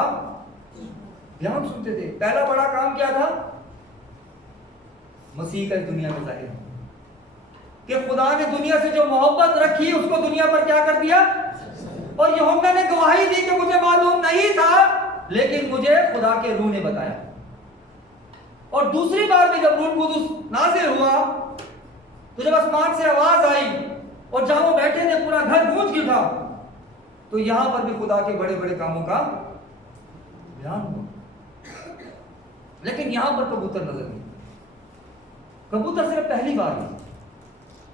बयान सुनते थे। पहला बड़ा काम क्या था? मसीह का इस दुनिया में जाहिर होना, कि खुदा ने दुनिया से जो मोहब्बत रखी उसको दुनिया पर क्या कर दिया। और यूहन्ना ने गवाही दी कि मुझे मालूम नहीं था, लेकिन मुझे खुदा के रूह ने बताया। और दूसरी बार भी जब रूहुल कुदुस नाज़िल हुआ तो जब आसमान से आवाज आई और जहां वो बैठे थे पूरा घर गूंज उठा, तो यहां पर भी खुदा के बड़े बड़े कामों का बयान हुआ। लेकिन यहां पर कबूतर नजर नहीं, कबूतर सिर्फ पहली बार है।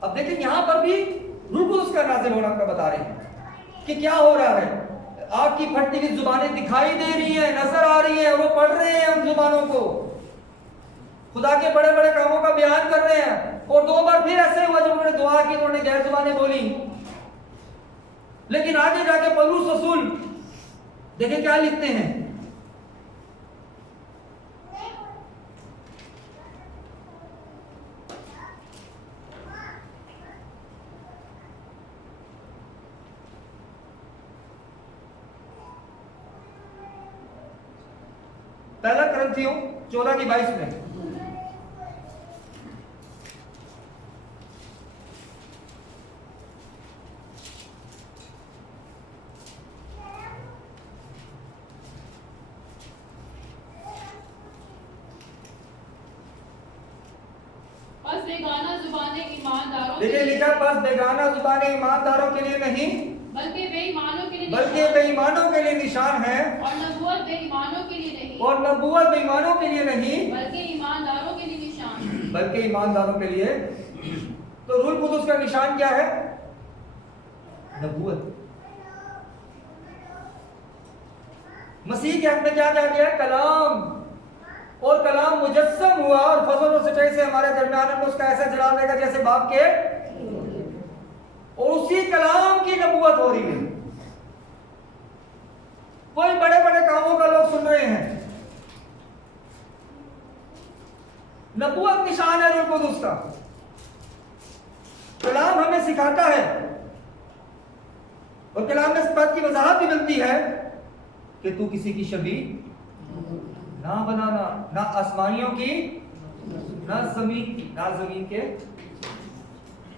अब देखिए यहां पर भी रूहुल कुदुस का नाज़िल होना का बता रहे हैं कि क्या हो रहा है। आग की फटती हुई जुबानें दिखाई दे रही हैं, नजर आ रही हैं, वो पढ़ रहे हैं उन जुबानों को, खुदा के बड़े बड़े कामों का बयान कर रहे हैं। और 2 बार फिर ऐसे हुआ जब उन्होंने दुआ की, उन्होंने गैर जुबानें बोली। लेकिन आगे जाके पौलुस रसूल देखिए क्या लिखते हैं। पहला करंथियों 14:22 में। बस बेगाना जुबानें ईमानदारों के देखिए लिए, लिखा, बस बेगाना जुबानें ईमानदारों के लिए नहीं बल्कि बेईमानों के लिए बल्कि निशान, बेईमानों के लिए निशान है, और नबूवत बेईमानों के लिए नहीं, और नबूवत बेईमानों के लिए नहीं बल्कि ईमानदारों के लिए निशान। बल्कि ईमानदारों के लिए। तो रूल कुदुस का निशान क्या है? नबूवत। मसीह के हक में क्या कहा गया? कलाम। और कलाम मुजस्सम हुआ और फजल और सच्चाई से हमारे दरमियान में उसका ऐसा जलाल देगा जैसे बाप के, और उसी कलाम की नबूवत हो रही है। कोई बड़े बड़े कामों का लोग सुन रहे हैं, नबूवत निशान है रूह कुदुस का। कलाम हमें सिखाता है, और कलाम में इस बात की वजाहत भी मिलती है कि तू किसी की शबीह ना बनाना, ना आसमानियों की, ना जमीन की, ना जमीन के।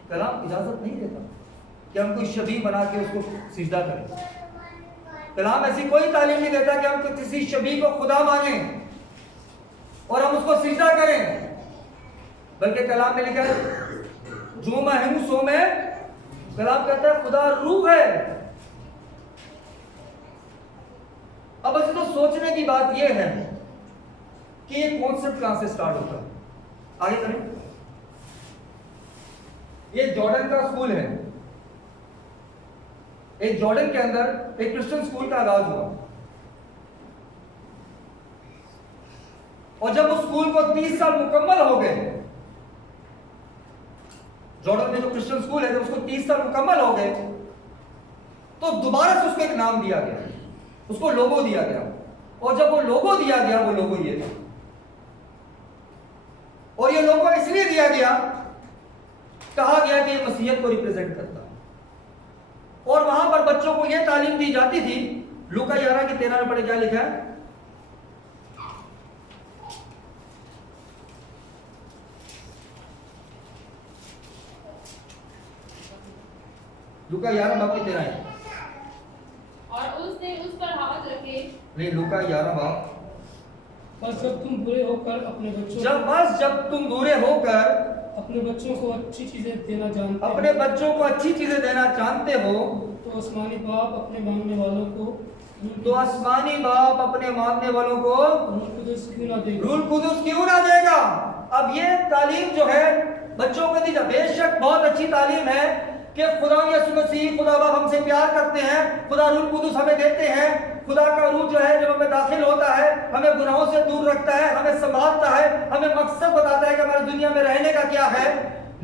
कलाम इजाजत नहीं देता कि हम कोई शबीह बना के उसको सिजदा करें। कलाम ऐसी कोई तालीम नहीं देता कि हम किसी शबीह को खुदा माने और हम उसको सिजदा करें। बल्कि कलाम में लिखा है जो मैं हूं सो मैं, कलाम कहता है खुदा रूह है। अब ऐसे तो सोचने की बात यह है कि ये कॉन्सेप्ट कहां से स्टार्ट होता है। आगे करें। ये जॉर्डन का स्कूल है। एक जॉर्डन के अंदर एक क्रिश्चियन स्कूल का आगाज हुआ, और जब उस स्कूल को 30 साल मुकम्मल हो गए, जॉर्डन में जो क्रिश्चियन स्कूल है, जब उसको 30 साल मुकम्मल हो गए, तो दोबारा से उसको एक नाम दिया गया, उसको लोगो दिया गया। और जब वो लोगो दिया गया, वो लोगो ये था। और ये लोगो इसलिए दिया गया, कहा गया कि ये मसीहत को रिप्रेजेंट करता है। और वहां पर बच्चों को यह तालीम दी जाती थी। लूका 11:13 में पढ़े, क्या लिखा है? लूका 11:13 है। और उसने उस पर हाथ रखे, नहीं, लूका 11 बस जब तुम बुरे होकर अपने बच्चों जब तुम बुरे होकर अपने बच्चों को अच्छी चीजें देना जानते हो, अपने बच्चों को अच्छी चीजें देना चाहते हो, तो आसमानी बाप अपने मांगने वालों को तो आसमानी बाप अपने मांगने वालों को रूह कुदस क्यों ना देगा? रूह कुदस क्यों ना देगा? अब ये तालीम जो है बच्चों को दी जाती है, बेशक बहुत अच्छी तालीम है कि खुदा यीशु मसीह, खुदा बाप हमसे प्यार करते हैं, खुदा रूह कुदस हमें देते हैं, खुदा का रूह जो है जब हमें दाखिल होता है हमें गुनाहों से दूर रखता है, हमें संभालता है, हमें मकसद बताता है कि हमारी दुनिया में रहने का क्या है।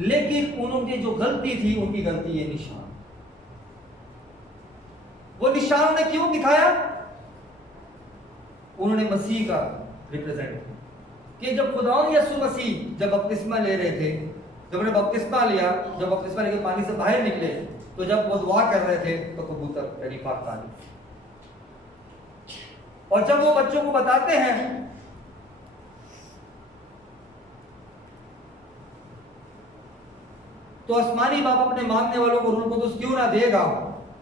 लेकिन उन्होंने जो गलती थी, उनकी गलती ये निशान, वो निशान ने क्यों दिखाया? उन्होंने मसीह का रिप्रेजेंट किया कि जब खुदा यीशु मसीह जब बपतिस्मा ले रहे थे, जब उन्होंने बपतिस्मा लिया, जब बपतिस्मा लेकर पानी से बाहर निकले, तो जब वो दुआ कर रहे थे तो कबूतर यानी पाक पानी, और जब वो बच्चों को बताते हैं तो आसमानी बाप अपने मांगने वालों को रूह कुदस क्यों ना देगा,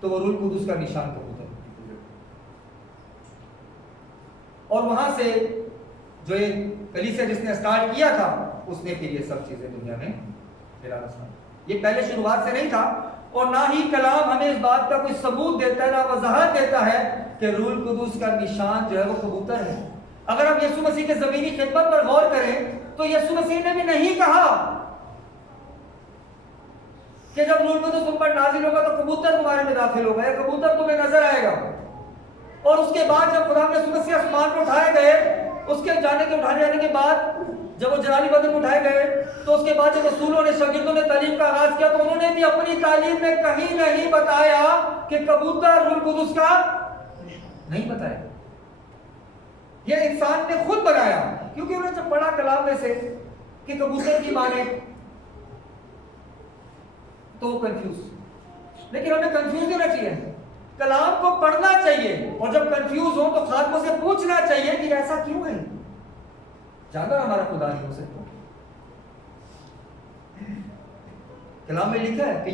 तो वो रूह कुदस का निशान कबूतर। और वहां से जो ये कलीसिया जिसने स्टार्ट किया था, उसने फिर ये सब चीजें दुनिया में फैलाना स्टार्ट। ये पहले शुरुआत से नहीं था, और ना ही कलाम हमें इस बात का कोई सबूत देता है, ना वजाहत देता है कि रूह कुदस का निशान जो है वो कबूतर है। अगर हम यीशु मसीह के जमीनी खिदमत पर गौर करें तो यीशु मसीह ने भी नहीं कहा कि जब रूह कुदस तुम पर नाजिल होगा तो कबूतर तुम्हारे में दाखिल होगा, या कबूतर तुम्हें नजर आएगा। और उसके बाद जब खुदा के यीशु मसीह आसमान पर उठाए गए, उसके उठाए जाने के बाद जब वो जलाली बदन में उठाए गए, तो उसके बाद जब रसूलों ने, शागिर्दों ने तालीम का आगाज किया, तो उन्होंने भी अपनी तालीम में कहीं नहीं बताया कि कबूतर रूह कुदस का नहीं बताया। यह इंसान ने खुद बनाया, क्योंकि उन्होंने जब पढ़ा कलाम में से कि कबूतर की माने, तो वो कंफ्यूज। लेकिन हमें कंफ्यूज होना चाहिए कलाम को पढ़ना चाहिए और जब कंफ्यूज हो तो खातमों से पूछना चाहिए कि ऐसा क्यों है, ज्यादा हमारा खुदा नहीं हो सकता। कलाम में लिखा है कि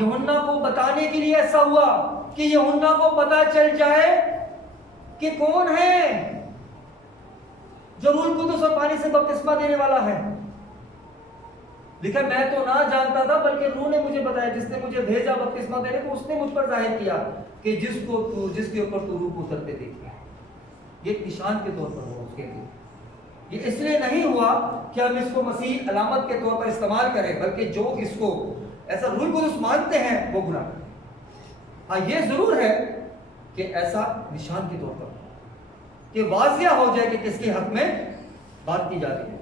यूहन्ना को बताने के लिए ऐसा हुआ कि यूहन्ना को पता चल जाए कि कौन है जो रूह कुदुस और पानी से बपतिस्मा देने वाला है। लिखा मैं तो ना जानता था, बल्कि रूह ने मुझे बताया, जिसने मुझे भेजा बपतिस्मा देने को, उसने मुझ पर जाहिर किया कि जिसके ऊपर तू रूह उतरते देखिए। ये एक निशान के तौर पर हुआ उसके लिए। ये इसलिए नहीं हुआ कि हम इसको मसीह अलामत के तौर पर इस्तेमाल करें, बल्कि जो इसको ऐसा रूह कुदुस मानते हैं वो गुनाह करें। हाँ, ये जरूर है कि ऐसा निशान के तौर पर कि वाजिया हो जाए कि किसके हक में बात की जा रही है।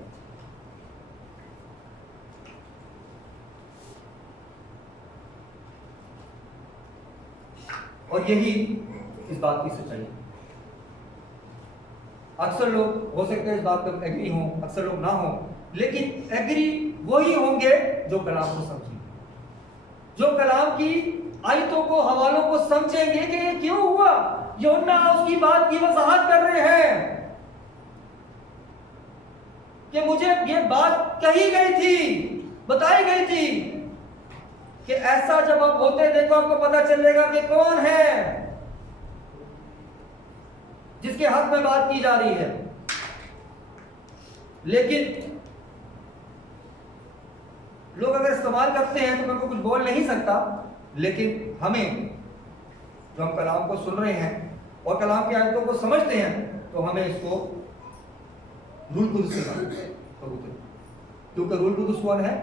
और यही इस बात की सच्चाई है। अक्सर लोग हो सकते हैं इस बात पर एग्री हों, अक्सर लोग ना हों, लेकिन एग्री वही होंगे जो कलाम को समझेंगे, जो कलाम की आयतों को, हवालों को समझेंगे कि ये क्यों हुआ। यूहन्ना उसकी बात की वजाहत कर रहे हैं कि मुझे ये बात कही गई थी, बताई गई थी कि ऐसा जब आप होते देखो आपको पता चलेगा कि कौन है जिसके हक में बात की जा रही है। लेकिन लोग अगर इस्तेमाल करते हैं तो मैं कुछ बोल नहीं सकता, लेकिन हमें जो हम कलाम को सुन रहे हैं और कलाम की आयतों को समझते हैं तो हमें इसको रूह कुदुस से मानना, क्योंकि रूह कुदुस कौन है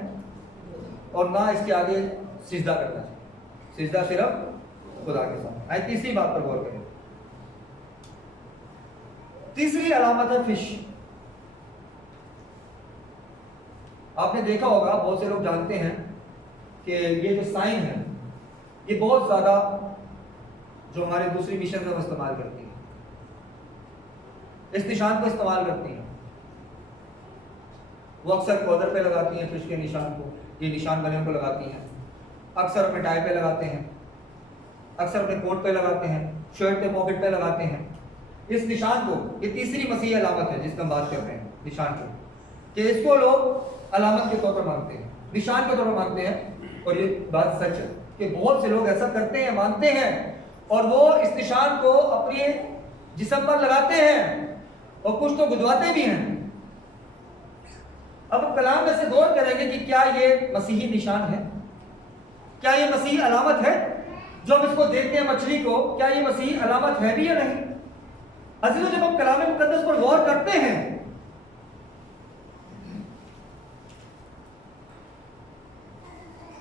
और ना इसके आगे सिजदा करना चाहिए, सिजदा सिर्फ खुदा के सामने। आइए तीसरी बात पर गौर करें। तीसरी अलामत है फिश। आपने देखा होगा, बहुत से लोग जानते हैं कि ये जो साइन है ये बहुत ज्यादा जो हमारे दूसरी मिशन में इस्तेमाल करती है, इस निशान को इस्तेमाल करती हैं। वो अक्सर कॉलर पे लगाती हैं फिश के निशान को, ये निशान बने को लगाती हैं, अक्सर अपने टाई पे लगाते हैं, अक्सर अपने कोट पे लगाते हैं, शर्ट पे पॉकेट पे लगाते हैं। इस निशान को, ये तीसरी मसीही अलामत है जिसकी हम बात कर रहे हैं, निशान को, कि इसको लोग अलामत के तौर पर मानते हैं, निशान के तौर पर मानते हैं। और ये बात सच है कि बहुत से लोग ऐसा करते हैं, मानते हैं, और वो इस निशान को अपने जिस्म पर लगाते हैं और कुछ तो गुदवाते भी हैं। अब कलाम में से गौर करेंगे कि क्या ये मसीही निशान है, क्या ये मसीही अलामत है। जो हम इसको देखते हैं मछली को, क्या ये मसीही अलामत है भी या नहीं। अजीजों, जब हम कलाम मुकद्दस पर गौर करते हैं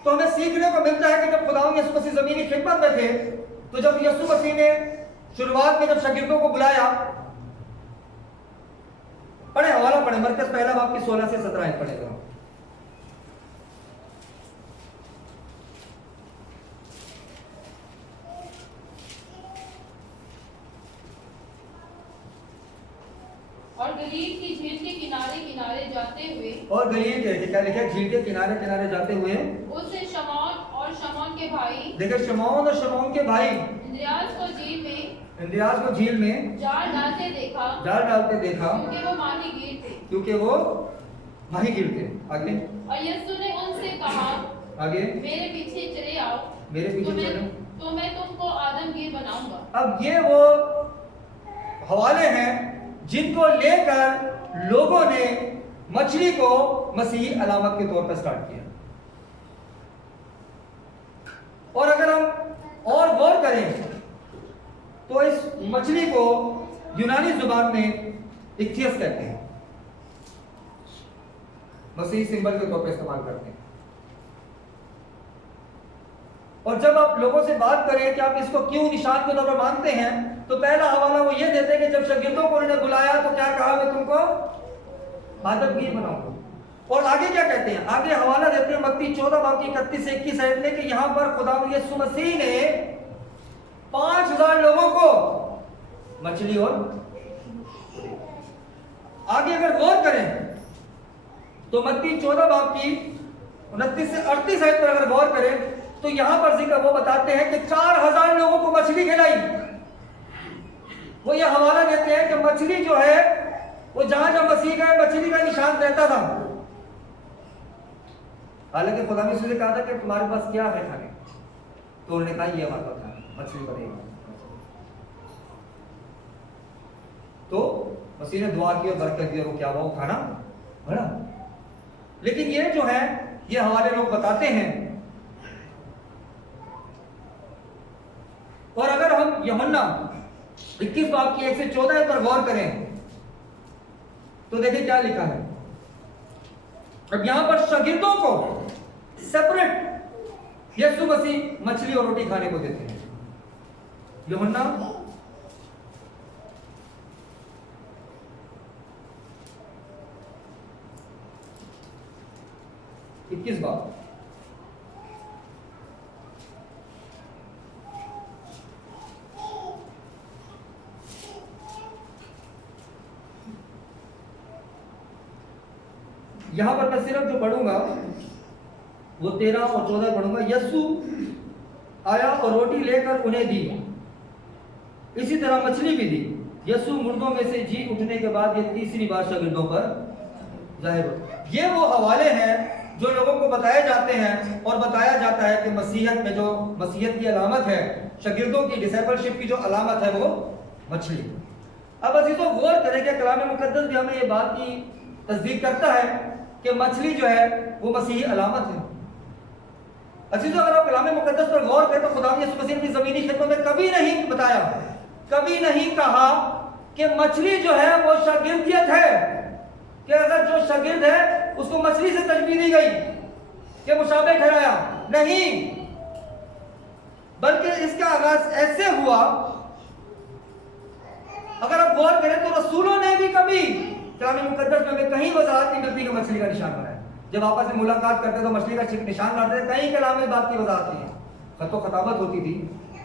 तो हमें सीखने को मिलता है कि जब खुदा यीशु मसीह ज़मीनी खिदमत में थे, तो जब यीशु मसीह ने शुरुआत में जब शागिर्दों को बुलाया, पढ़े हवाला पढ़े, मरकज पहला बाब की 16 से 17 पढ़ेगा। और गलील की झील के किनारे किनारे जाते हुए, और गलील के क्या लिखा, झील के किनारे किनारे जाते हुए उससे शमौन और शमौन के भाई, देखिए शमौन और शमौन के भाई इंद्रियास को झील में जाल डालते देखा, क्योंकि वो माही गिर थे। आगे, और यीशु ने उनसे कहा, आगे, मेरे पीछे चले आओ, तो मैं तुमको आदमगीर बनाऊंगा। अब ये वो हवाले हैं जिनको लेकर लोगों ने मछली को मसीही अलामत के तौर पर स्टार्ट किया। और अगर हम और गौर करें तो इस मछली को यूनानी जुबान में इक्थियस कहते हैं, मसीही सिंबल के तौर पर इस्तेमाल करते हैं। और जब आप लोगों से बात करें कि आप इसको क्यों निशान के तौर पर मानते हैं, तो पहला हवाला वो ये देते हैं कि जब शागिर्दों को उन्होंने बुलाया तो क्या कहा, मैं तुमको आदमगीर बनाऊंगा। और आगे क्या कहते हैं, आगे हवाला देते हैं मत्ती 14 बाब की 31 से 21 आयत में कि यहां पर खुदा यीशु मसीह ने 5000 लोगों को मछली और आगे अगर गौर करें तो मत्ती 14 बाब की 29 से 38 आयत पर अगर गौर करें तो यहां पर जिक्र वो बताते हैं कि 4000 लोगों को मछली खिलाई। वो ये हवाला देते हैं कि मछली जो है वो जहां जहां मसीह गए मछली का निशान रहता था। हालांकि खुदा ने उससे कहा था कि तुम्हारे पास क्या है खाने, तो उन्होंने कहा ये हमारे पास खाना मछली बनेगी। तो मसीह ने दुआ की और बरकत दी और वो क्या हुआ, वो खाना बड़ा। लेकिन ये जो है ये हमारे लोग बताते हैं। और अगर हम यूहन्ना 21 बाब की 1 से 14 पर गौर करें तो देखिए क्या लिखा है। अब यहां पर शागिर्दों को सेपरेट यीशु मसीह मछली और रोटी खाने को देते हैं। यूहन्ना 21 बाब। यहां पर मैं सिर्फ जो पढ़ूंगा वो 13 और 14 पढ़ूंगा। यीशु आया और रोटी लेकर उन्हें दी, इसी तरह मछली भी दी। यीशु मुर्दों में से जी उठने के बाद ये तीसरी बार शागिर्दों पर जाहिर हो। ये वो हवाले हैं जो लोगों को बताए जाते हैं और बताया जाता है कि मसीहत में जो मसीहत की अलामत है, शागिर्दों की डिसाइपलशिप की जो अलामत है वो मछली। अब अजीजों गौर करें कि कलाम मुकद्दस भी हमें ये बात की तस्दीक करता है कि मछली जो है वो मसीही अलामत है। अजीजों अगर आप कलाम मुकद्दस पर गौर करें तो खुदा ने यीशु मसीह की ज़मीनी खिदमत में कभी नहीं बताया, कभी नहीं कहा कि मछली जो है वो शागिर्दियत है, कि अगर जो शागिर्द है उसको मछली से तशबीह दी गई कि मुशाबे ठहराया, नहीं। बल्कि इसका आगाज ऐसे हुआ, अगर आप गौर करें तो रसूलों ने भी कभी कलाम मुकद्दस में हमें कहीं वजाहत नहीं मिलती कि मछली का निशान बनाया। जब आपस में मुलाकात करते तो मछली का निशान लाते थे, कहीं कलाम में बात की वजाहत नहीं है। खतो खताबत होती थी,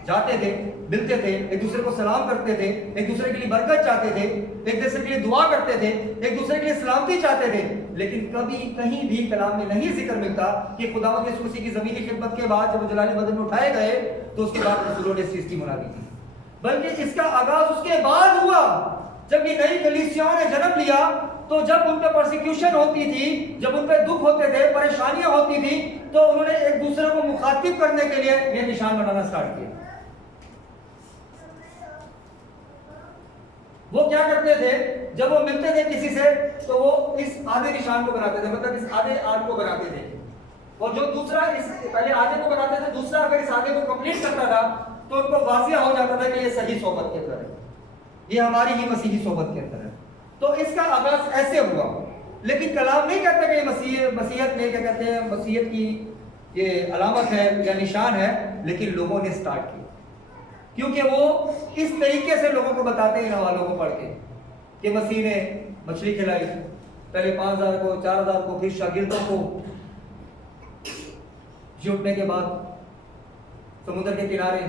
जाते थे, मिलते थे, एक दूसरे को सलाम करते थे, एक दूसरे के लिए बरकत चाहते थे, एक दूसरे के लिए दुआ करते थे, एक दूसरे के लिए सलामती चाहते थे। लेकिन कभी कहीं भी कलाम में नहीं जिक्र मिलता कि खुदावंद यीशु मसीह की ज़मीनी खिदमत के बाद जब जलाली बदन में उठाए गए तो उसके बाद रसूलों ने इस चीज़ की मुनादी की। बल्कि इसका आगाज उसके बाद हुआ जब ये नई कलीसियाओं ने जन्म लिया। तो जब उन पर प्रोसिक्यूशन होती थी, जब उन पर दुख होते थे, परेशानियां होती थी, तो उन्होंने एक दूसरे को मुखातिब करने के लिए ये निशान बनाना स्टार्ट किया। वो क्या करते थे, जब वो मिलते थे किसी से तो वो इस आधे निशान को बनाते थे, मतलब इस आधे आर्ट को बनाते थे, और जो दूसरा इस पहले आधे को बनाते थे, दूसरा अगर इस आधे को कंप्लीट करता था तो उनको वाजिया हो जाता था कि ये सही सोबत के अंदर है, ये हमारी ही मसीही सोबत के अंदर है। तो इसका आगाज ऐसे हुआ। लेकिन कलाम नहीं कहते कि मसीहत में क्या कहते हैं, मसीहत की ये अलामत है या निशान है, लेकिन लोगों ने स्टार्ट किया, क्योंकि वो इस तरीके से लोगों को बताते हैं, इन हवालों को पढ़ के, कि मसीह ने मछली खिलाई, पहले 5000 को, 4000 को, फिर शागिर्दों को जुटने के बाद समुद्र के किनारे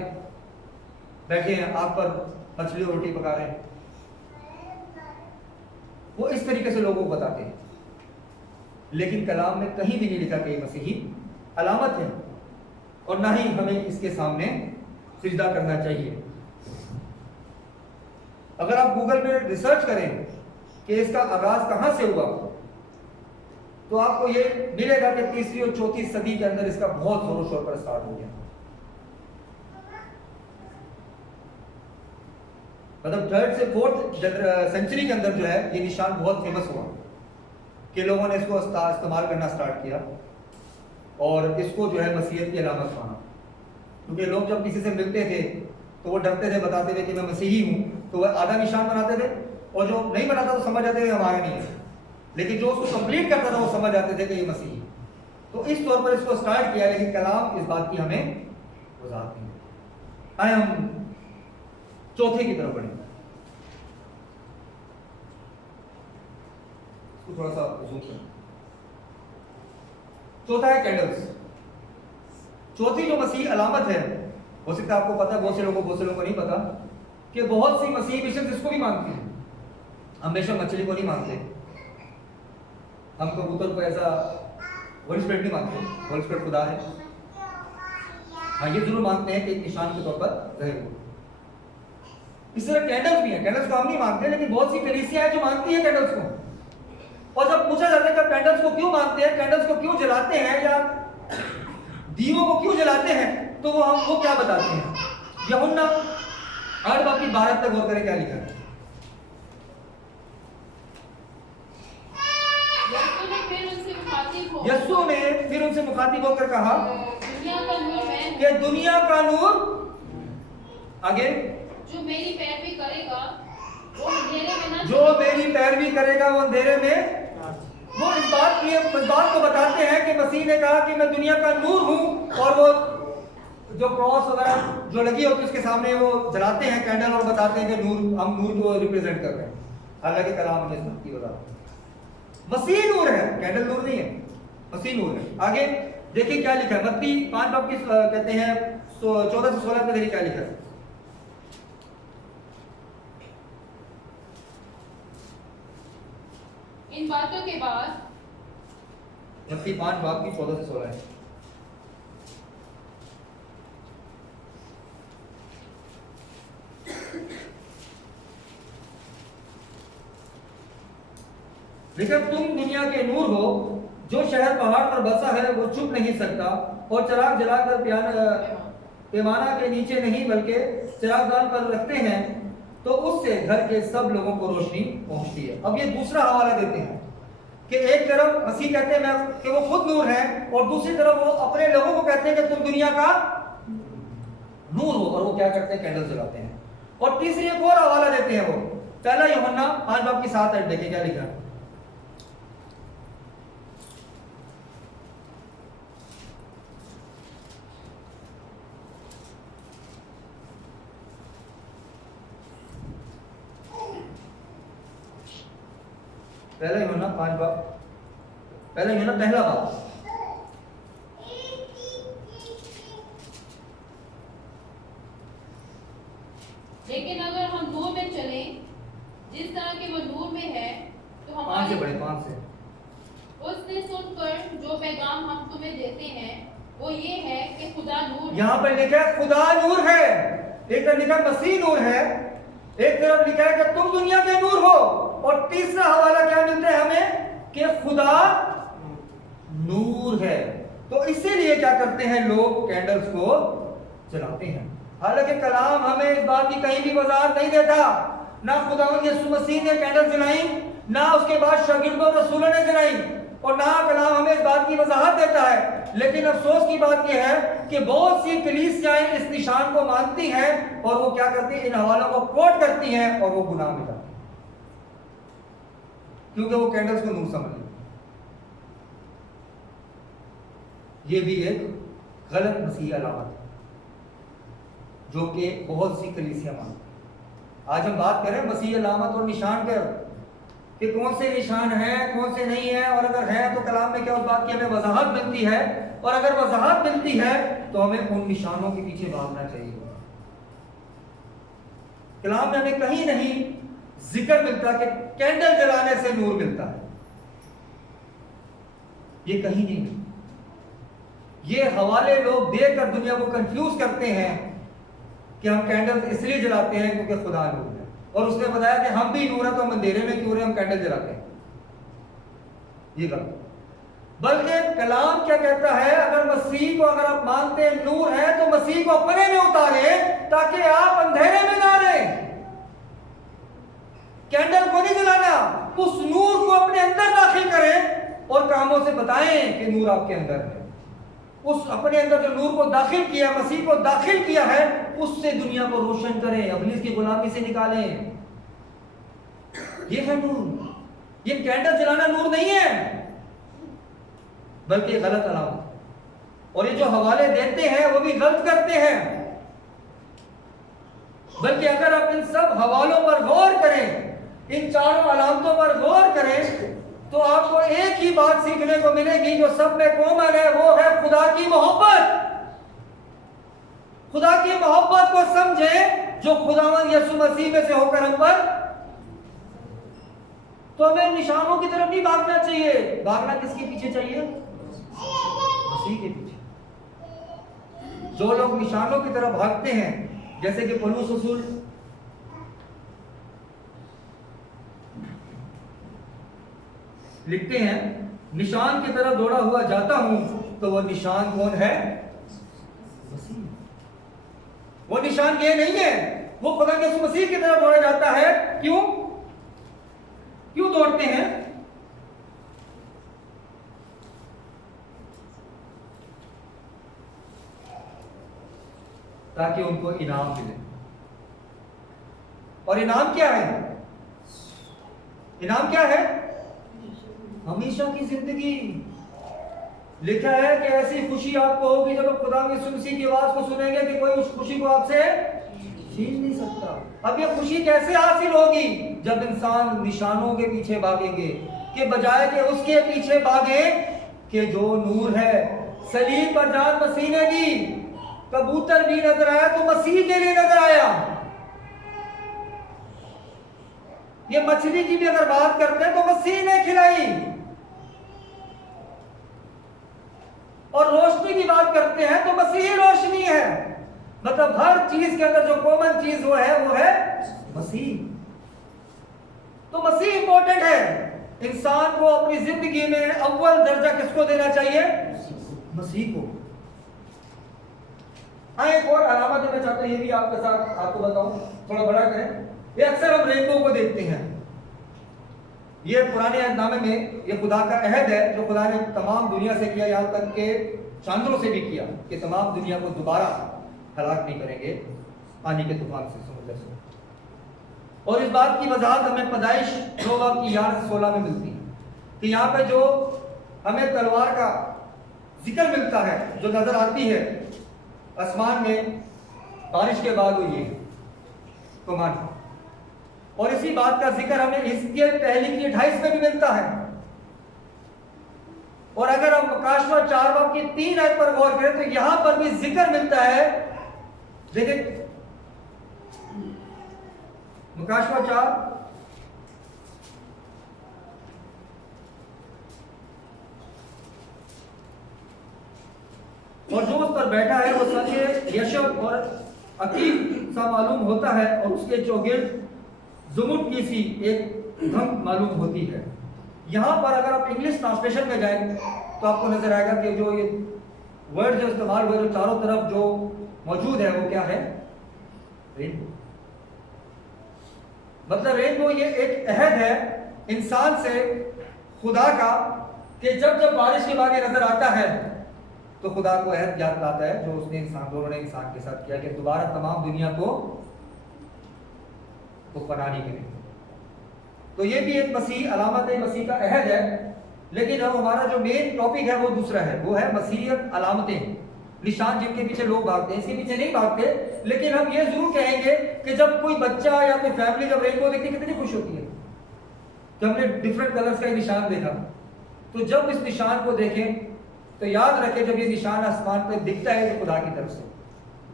बैठे हैं, आग पर मछली और रोटी पका रहे हैं। वो इस तरीके से लोगों को बताते हैं। लेकिन कलाम में कहीं भी नहीं लिखा कि ये मसीही अलामत है, और ना ही हमें इसके सामने सिजदा करना चाहिए। अगर आप गूगल में रिसर्च करें कि इसका आगाज कहां से हुआ तो आपको ये मिलेगा कि 3री और 4थी सदी के अंदर इसका बहुत जोरों शोर पर स्टार्ट हो गया। मतलब 3rd से 4th सेंचुरी के अंदर जो है ये निशान बहुत फेमस हुआ कि लोगों ने इसको इस्तेमाल करना स्टार्ट किया और इसको जो है मसीहत की अलामत माना। क्योंकि लोग जब किसी से मिलते थे तो वो डरते थे, बताते थे कि मैं मसीही हूं, तो वह आधा निशान बनाते थे, और जो नहीं बनाता तो समझ जाते थे हमारा नहीं है, लेकिन जो उसको कंप्लीट करता था वो समझ जाते थे कि ये मसीही। तो इस तौर पर इसको स्टार्ट किया, लेकिन कलाम इस बात की हमें वजाहत नहीं। आए हम चौथे की तरफ बढ़े, थोड़ा सा जूम करें। चौथा है कैंडल्स। चौथी जो मसीह अलामत है, हो सकता है आपको पता है, बहुत से लोगों को नहीं पता कि बहुत सी मसीह मिशन इसको भी मानती हैं, हमेशा मछली को नहीं मानते, हम कबूतर को ऐसा होली स्पिरिट नहीं मानते, होली स्पिरिट खुदा है। हाँ, ये जरूर मानते हैं कि एक निशान के तौर पर रहे वो। इस तरह कैंडल्स भी हैं, कैंडल्स को हम नहीं मानते, लेकिन बहुत सी कलीसियां हैं जो मानती हैं कैंडल्स को। और जब पूछा जाता है कि कैंडल्स को क्यों मानते हैं, कैंडल्स को क्यों जलाते हैं या दीयों को क्यों जलाते हैं, तो वो क्या बताते हैं। यूहन्ना 8:12 तक गौर करें क्या लिखा है। यीशु ने फिर उनसे मुखातिब होकर कहा दुनिया का नूर मैं कि दुनिया का नूर, आगे, जो मेरी पैरवी करेगा वो अंधेरे में ना जो मेरी पैरवी करेगा वो अंधेरे में, वो इस बात को बताते हैं कि मसीह ने कहा कि मैं दुनिया का नूर हूं, और वो जो क्रॉस वगैरह जो लगी होती है उसके सामने वो जलाते हैं कैंडल और बताते हैं कि नूर, हम नूर को रिप्रेजेंट कर रहे हैं। हालांकि कलाम हमें इसकी बताते हैं मसीह नूर है, कैंडल नूर नहीं है, मसीह नूर है। आगे देखिए क्या लिखा है, मत्ती 5 बाब की कहते हैं 14 से 16 में देखिए क्या लिखा है। इन बातों के बाद, मत्ती 5 बाब की 14 से 16 है। लेकिन तुम दुनिया के नूर हो, जो शहर पहाड़ पर बसा है वो छुप नहीं सकता, और चराग जलाकर पैमाना के नीचे नहीं बल्कि चरागदान पर रखते हैं, तो उससे घर के सब लोगों को रोशनी पहुंचती है। अब ये दूसरा हवाला देते हैं कि एक तरफ मसीह कहते हैं मैं कि वो खुद नूर है, और दूसरी तरफ वो अपने लोगों को कहते हैं कि तुम दुनिया का नूर हो, और वो क्या करते हैं, कैंडल जलाते हैं। और तीसरी एक और हवाला देते हैं, वो पहला यूहन्ना 5 बाब की 7 देखिए क्या लिखा है। पहला यूहन्ना 5 बाब, पहला यूहन्ना पहला बाब, लेकिन अगर हम नूर में चलें जिस तरह के वो नूर में है, तो 5 से बड़े 5 से। उसने सुनकर जो पैगाम हम तुम्हें देते हैं वो ये है कि खुदा नूर है। यहां पर लिखा है खुदा नूर है, एक तरफ लिखा मसीह नूर है, एक तरफ लिखा है कि तुम दुनिया के नूर हो, और तीसरा हवाला क्या मिलता है हमें कि खुदा नूर है। तो इसीलिए क्या करते हैं लोग, कैंडल्स को जलाते हैं। हालांकि कलाम हमें इस बात की कहीं भी वजाहत नहीं देता, ना खुदावंद यीशु मसीह ने कैंडल जलाई, ना उसके बाद शागिर्दों रसूलों ने जलाई, और ना कलाम हमें इस बात की वजाहत देता है। लेकिन अफसोस की बात यह है कि बहुत सी कलीसियाएं इस निशान को मानती हैं, और वो क्या करती हैं, इन हवालों को कोट करती हैं, और वो गुनाह में जाती हैं, क्योंकि वो कैंडल्स को नूर समझ लेते। ये भी एक गलत मसीही अलामत है जो कि बहुत सी कलीसियां मानती हैं। आज हम बात करें मसीही अलामत और निशान पर कि कौन से निशान हैं, कौन से नहीं है, और अगर है तो कलाम में क्या उस बात की हमें वजाहत मिलती है, और अगर वजाहत मिलती है तो हमें उन निशानों के पीछे भागना चाहिए। कलाम में हमें कहीं नहीं जिक्र मिलता कि कैंडल जलाने से नूर मिलता है, ये कहीं नहीं। ये हवाले लोग देकर दुनिया को कंफ्यूज करते हैं कि हम कैंडल इसलिए जलाते हैं क्योंकि खुदा नूर है, और उसने बताया कि हम भी नूर है तो हम अंधेरे में क्यों रहे, हम कैंडल जलाते हैं। ये गलत। बल्कि कलाम क्या कहता है, अगर मसीह को अगर आप मानते हैं नूर है, तो मसीह को अपने में उतारे ताकि आप अंधेरे में ना रहें। कैंडल को नहीं जलाना, उस नूर को अपने अंदर दाखिल करें और कामों से बताएं कि नूर आपके अंदर है। उस अपने अंदर जो नूर को दाखिल किया, मसीह को दाखिल किया है, उससे दुनिया को रोशन करें, इब्लीस की गुलामी से निकालें। ये है नूर। ये कैंडल जलाना नूर नहीं है, बल्कि गलत अलामत। और ये जो हवाले देते हैं वो भी गलत करते हैं। बल्कि अगर आप इन सब हवालों पर गौर करें, इन चारों अलामतों पर गौर करें, तो आपको एक ही बात सीखने को मिलेगी जो सब में कॉमन है, वो है खुदा की मोहब्बत। खुदा की मोहब्बत को समझें जो खुदावंद यीशु मसीह में से होकर हम पर, तो हमें निशानों की तरफ नहीं भागना चाहिए। भागना किसके पीछे चाहिए? मसीह के पीछे। जो लोग निशानों की तरफ भागते हैं, जैसे कि पौलुस रसूल लिखते हैं, निशान की तरफ दौड़ा हुआ जाता हूं, तो वो निशान कौन है? मसीह। वो निशान ये नहीं है, वो खुदा के यीशु मसीह की तरफ दौड़ा जाता है। क्यों क्यों दौड़ते हैं? ताकि उनको इनाम मिले। और इनाम क्या है? इनाम क्या है? हमेशा की जिंदगी। लिखा है कि ऐसी खुशी आपको होगी जब आप खुदा की मसीह की आवाज को सुनेंगे कि कोई उस खुशी को आपसे छीन नहीं सकता। अब ये खुशी कैसे हासिल होगी? जब इंसान निशानों के पीछे भागेंगे, कि बजाय के उसके पीछे भागे कि जो नूर है। सलीब पर जान मसीह ने दी, कबूतर भी नजर आया तो मसीह के लिए नजर आया। ये मछली की भी अगर बात करते हैं तो मसीह ने खिलाई। और रोशनी की बात करते हैं तो मसीह रोशनी है। मतलब हर चीज के अंदर जो कॉमन चीज वो है मसीह। तो मसीह इंपॉर्टेंट है। इंसान को अपनी जिंदगी में अव्वल दर्जा किसको देना चाहिए? मसीह को। हाँ, एक और अलामत देना चाहता हूं, ये भी आपके साथ आपको बताऊं, थोड़ा बड़ा करें। ये अक्सर हम रेनबो को देखते हैं। ये पुराने अहदनामे में ये खुदा का अहद है जो खुदा ने तमाम दुनिया से किया, यहाँ तक के चांदों से भी किया, कि तमाम दुनिया को दोबारा हलाक नहीं करेंगे पानी के तूफान से, समुद्र से। और इस बात की वजाहत हमें पैदाइश 2:11-16 में मिलती है कि यहाँ पे जो हमें तलवार का जिक्र मिलता है, जो नजर आती है आसमान में बारिश के बाद हुई है तूफान। और इसी बात का जिक्र हमें इसके पहली की 28 में भी मिलता है। और अगर हम मुकाशवा 4 की 3 आयत पर गौर करें तो यहां पर भी जिक्र मिलता है। देखिए मुकाशवा 4 और जो उस पर बैठा है वो संजय यशब और अकीब सा मालूम होता है, और उसके चौगिर्द जुमुट की सी एक धम मालूम होती है। यहां पर अगर आप इंग्लिश ट्रांसलेशन में जाएं तो आपको नजर आएगा कि जो ये वर्ड जो इस्तेमाल हुए, जो चारों तरफ जो मौजूद है वो क्या है? रेनबो। मतलब रेनबो ये एक अहद है इंसान से खुदा का, कि जब जब बारिश के बाद नजर आता है तो खुदा को अहद याद आता है जो उसने दोनों ने इंसान के साथ किया, कि दोबारा तमाम दुनिया को बनाने के लिए। तो ये भी एक मसीह अलामत है, मसीह का अहद है। लेकिन अब हमारा जो मेन टॉपिक है वो दूसरा है, वो है मसीहत अलामतें, निशान जिनके पीछे लोग भागते हैं। इसके पीछे नहीं भागते, लेकिन हम ये जरूर कहेंगे कि जब कोई बच्चा या कोई फैमिली जब रेनबो देखती है कितनी खुश होती है कि हमने डिफरेंट कलर्स का निशान देखा। तो जब इस निशान को देखें तो याद रखें, जब ये निशान आसमान पर दिखता है तो खुदा की तरफ से,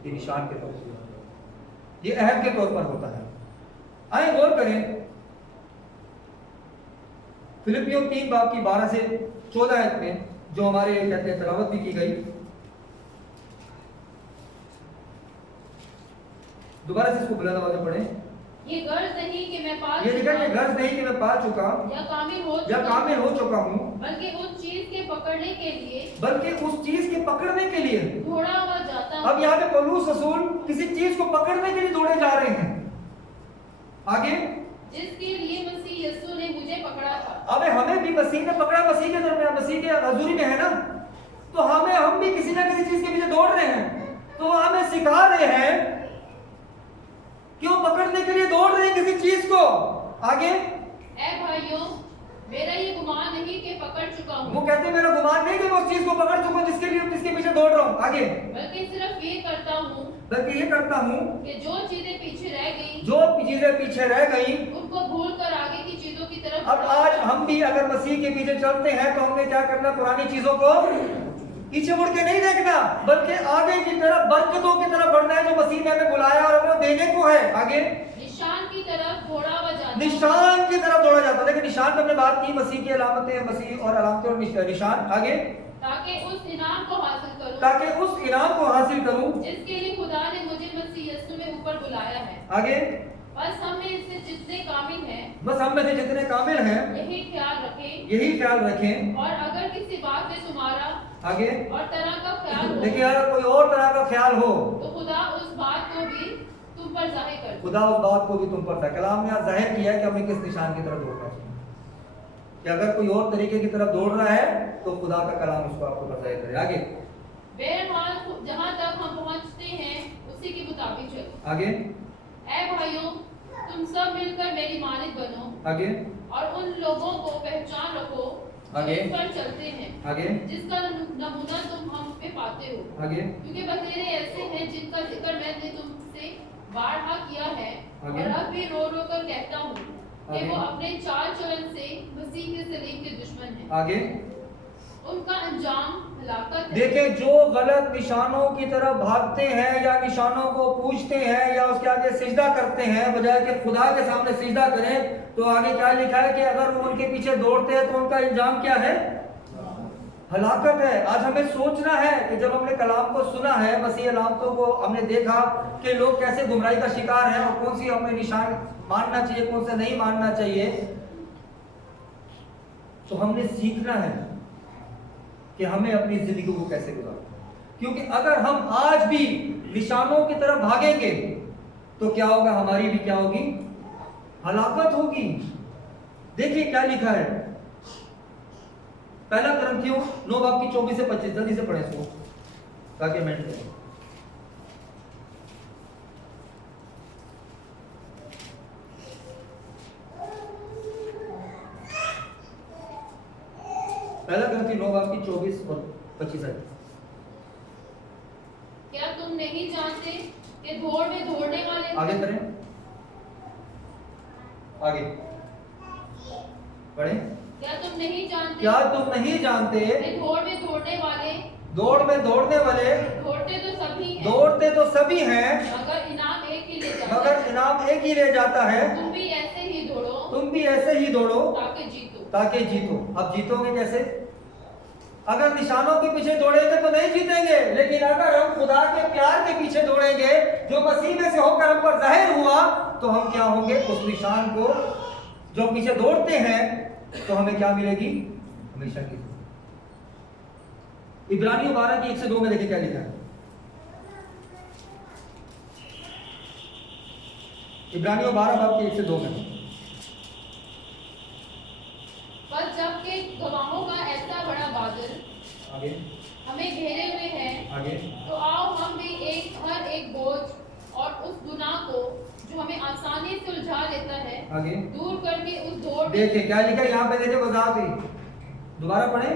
ये निशान के तौर पर, ये अहद के तौर पर होता है। आइए गौर करें फिलिपियों 3:12 से 14 आयत में, जो हमारे कहते हैं तिलावत भी की गई। दोबारा से इसको बुलंद आवाज में पढ़ें। ये गर्ज नहीं कि मैं पा ये लिखा है, गर्ज नहीं कि मैं पा चुका या कामिल हो चुका हूँ, बल्कि उस चीज के पकड़ने के लिए दौड़ा हुआ जाता हूं। अब यहाँ पे पौलुस रसूल किसी चीज को पकड़ने के लिए दौड़े जा रहे हैं। आगे, जिसके लिए मसीह यीशु ने मुझे पकड़ा था। अबे हमें भी मसीह ने पकड़ा, मसीह के दरमियान, मसीह के हजूरी में है ना, तो हम भी किसी ना किसी चीज के पीछे दौड़ रहे हैं। तो वो हमें सिखा रहे हैं कि वो पकड़ने के लिए दौड़ रहे हैं किसी चीज को। आगे, ऐ भाइयों, मेरा ये गुमान नहीं कि पकड़ चुका हूँ। वो कहते हैं मेरा गुमान नहीं कि मैं उस चीज को पकड़ चुका हूँ जिसके पीछे दौड़ रहा हूँ। आगे, बल्कि सिर्फ ये करता हूँ कि जो चीजें पीछे रह गई उनको भूल कर आगे की चीजों की तरफ। अब आज हम भी अगर मसीह के पीछे चलते हैं तो हमने क्या करना? पुरानी चीजों को पीछे मुड़ के नहीं देखना, बल्कि आगे की तरफ, बरकतों की तरफ बढ़ना है जो मसीह ने हमें बुलाया और हमें देने को है। आगे, निशान की तरफ दौड़ा हुआ जाता। निशान की तरफ दौड़ा जाता है। लेकिन निशान पे हमने बात की, मसीह की अलामतें, मसीह और अलामतें और निशान। आगे, ताकि उस इनाम को हासिल करूं जिसके लिए खुदा ने मुझे मसीह यीशु में ऊपर बुलाया है। आगे, बस हम में से जितने कामिल हैं यही ख्याल रखें। और अगर किसी बात में तुम्हारा आगे, और तरह का ख्याल हो, देखिए अगर कोई और तरह का ख्याल हो तो खुदा उस बात को भी तुम पर जाहिर कर दे। खुदा उस बात को भी तुम पर था। कलाम ने आज जाहिर किया कि हमें किस निशान की तरफ दौड़ना चाहिए, कि अगर कोई और तरीके की तरफ दौड़ रहा है तो खुदा का कलाम उसको आपको बताया करे। आगे, बहरहाल जहाँ तक हम पहुँचते हैं उसी के मुताबिक चलो। आगे, ऐ भाइयों, तुम सब मिलकर मेरी मालिक बनो आगे, और उन लोगों को पहचान रखो जो आगे, इस पर चलते हैं, आगे, जिसका नमूना तुम हम पे पाते हो। आगे, क्योंकि बतेरे ऐसे हैं जिनका जिक्र मैंने तुमसे बारहा किया है आगे, और अब भी रो रो कर कहता हूँ कि आगे, वो अपने चाल चलन से मसीह के सलीब के दुश्मन हैं। आगे, उनका अंजाम हलाकत है। देखिए जो गलत निशानों की तरफ भागते हैं या निशानों को पूजते हैं या उसके आगे सिजदा करते हैं बजाय कि खुदा के सामने सिजदा करें, तो आगे क्या लिखा है कि अगर वो उनके पीछे दौड़ते हैं तो उनका अंजाम क्या है? हलाकत है। आज हमें सोचना है कि जब हमने कलाम को सुना है, मसीह अलामतों को हमने देखा कि लोग कैसे गुमराही का शिकार हैं और कौन सी हमें निशान मानना चाहिए, कौन सा नहीं मानना चाहिए, तो हमने सीखना है कि हमें अपनी जिंदगी को कैसे गुजारना। क्योंकि अगर हम आज भी निशानों की तरफ भागेंगे तो क्या होगा? हमारी भी क्या होगी? हलाकत होगी। देखिए क्या लिखा है, पहला कुरिन्थियों 9 बाब की 24 से 25, जल्दी से पढ़े इसको ताकि मैं करें। पहला कुरिन्थियों 9 बाब की 24 और 25 है। क्या तुम नहीं जानते कि दौड़ में दौड़ने वाले आगे करें, आगे पढ़ें। क्या तुम नहीं जानते क्या तुम नहीं जानते कि दौड़ में दौड़ने वाले दौड़ते तो सभी हैं मगर इनाम एक ही ले जाता है। तुम भी ऐसे ही दौड़ो ताकि जीतो। अब जीतोगे कैसे? अगर निशानों के पीछे दौड़ेंगे तो नहीं जीतेंगे, लेकिन अगर हम खुदा के प्यार के पीछे दौड़ेंगे जो मसीह में से होकर हम पर जाहिर हुआ, तो हम क्या होंगे? उस निशान को जो पीछे दौड़ते हैं तो हमें क्या मिलेगी? हमेशा की। इब्रानियों 12 की 1 से 2 में देखिए क्या लिखा है। इब्रानियों 12 बाब की 1 से 2 में, पर जबकि गवाहों का ऐसा बड़ा बादल आगे, हमें घेरे हुए है, आगे, तो आओ हम भी हर एक बोझ और उस गुनाह को जो हमें आसानी से उलझा लेता है आगे, दूर करके उस दौड़। देखिए क्या लिखा है यहाँ पे, देखिए बता दी, दोबारा पढ़ें।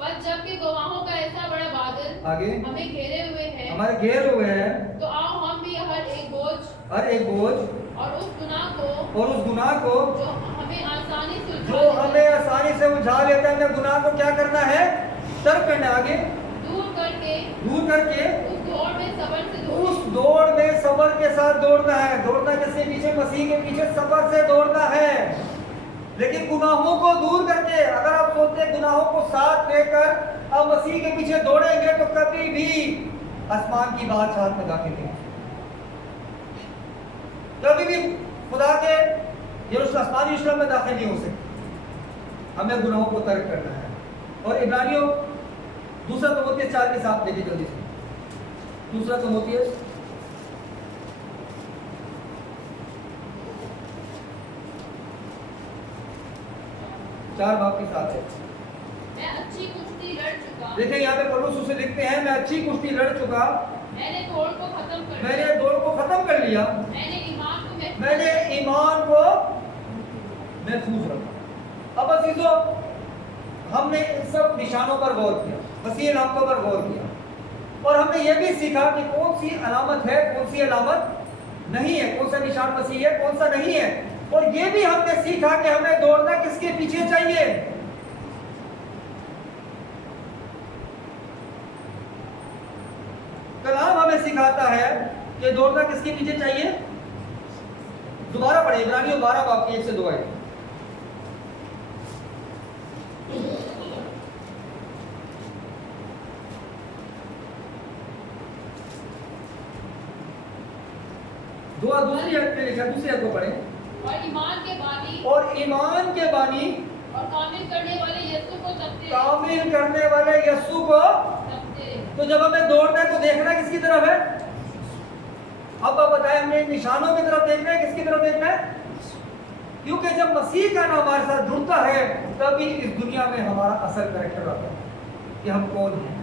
पर जबकि गवाहों का ऐसा बड़ा बादल आगे, हमें घेरे हुए है, हमारे घेर हुए हैं, तो आओ हम भी हर एक बोझ और उस गुनाह को जो हमें आसानी से उलझा लेता है, हमें गुनाह को क्या करना है? तर्क करना है। आगे, दूर करके उस दौड़ में सब्र के साथ दौड़ना है। दौड़ना किसके पीछे? मसीह के पीछे सब्र से दौड़ना है। लेकिन गुनाहों को दूर करके, अगर आप सोचते हैं गुनाहों को साथ लेकर आप मसीह के पीछे दौड़ेंगे तो कभी भी आसमान की बादशाहत में दाखिल नहीं, कभी भी खुदा के आसमानी यरूशलेम में दाखिल नहीं हो सकते। हमें गुनाहों को तर्क करना है। और इब्रानियों 2 तीमुथियुस 4 के साथ देखिए जल्दी से, 2 तीमुथियुस 4 बाब के साथ है। मैं अच्छी कुश्ती लड़ चुका। देखिए यहाँ पे पौलुस उसे लिखते हैं, मैं अच्छी कुश्ती लड़ चुका, मैंने दौड़ को खत्म कर लिया, मैंने ईमान को महफूज रखा। अब अजीजों, हमने इन सब निशानों पर गौर किया, मसीह अलामतों पर गौर किया, और हमने ये भी सीखा कि कौन सी अलामत है, कौन सी अलामत नहीं है, कौन सा निशान मसीह है, कौन सा नहीं है। और ये भी हमने सीखा कि हमें दौड़ना किसके पीछे चाहिए? कलाम हमें सिखाता है कि दौड़ना किसके पीछे चाहिए। दोबारा पढ़े इब्रानियों 12 बाब की 1 से 2 आयत। दूसरी आयत में लिखा, दूसरी आयत को पढ़ें। और ईमान के बानी और ईमान के बानी और कामिल करने वाले यीशु को तपते कामिल करने वाले यीशु को। तपते। तो जब हमें दौड़ना है तो देखना किसकी तरफ है? अब आप बताएं, हमें निशानों की तरफ देखना है, किसकी तरफ देखना है? क्योंकि जब मसीह का नाम हमारे साथ जुड़ता है तभी इस दुनिया में हमारा असल कैरेक्टर आता है कि हम कौन हैं,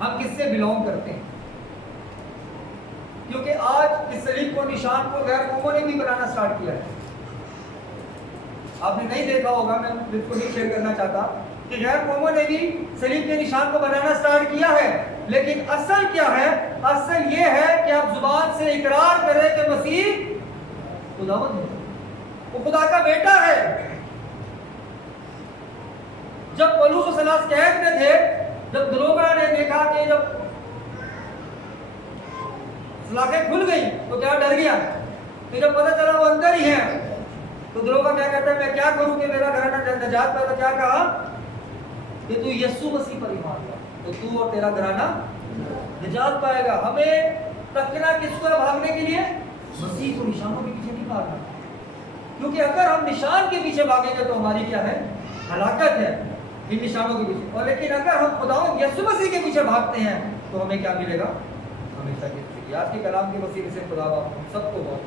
हम किससे बिलोंग करते हैं। क्योंकि आज इस सलीब को, निशान को गैर कौमों ने भी बनाना स्टार्ट किया है। आपने नहीं देखा होगा, मैं बिल्कुल नहीं शेयर करना चाहता कि गैर कौमों ने भी सलीब के निशान को बनाना स्टार्ट किया है, लेकिन असल क्या है? असल ये है कि आप जुबान से इकरार करें कि मसीह खुदावंद है, वो खुदा का बेटा है। जब पौलुस और सीलास कैद में थे, जब दरोगा ने देखा कि जब सलाखें खुल गई तो क्या डर गया। तो जब पता चला वो अंदर ही है तो दरोगा क्या कहता है, मैं क्या करूं कि मेरा घराना नजात पाए? तो क्या कहा कि तू यीशु मसीह पर ईमान ला तो तू और तेरा घराना निजात पाएगा। हमें तकना किसको है भागने के लिए? मसीह को। निशानों के पीछे नहीं भागना, क्योंकि अगर हम निशान के पीछे भागेंगे तो हमारी क्या है? हलाकत है इन निशानों के पीछे। और लेकिन अगर हम खुदावंद यीशु मसीह के पीछे भागते हैं तो हमें क्या मिलेगा? हमेशा की। आज के कलाम के वसीले से खुदा आप सबको बहुत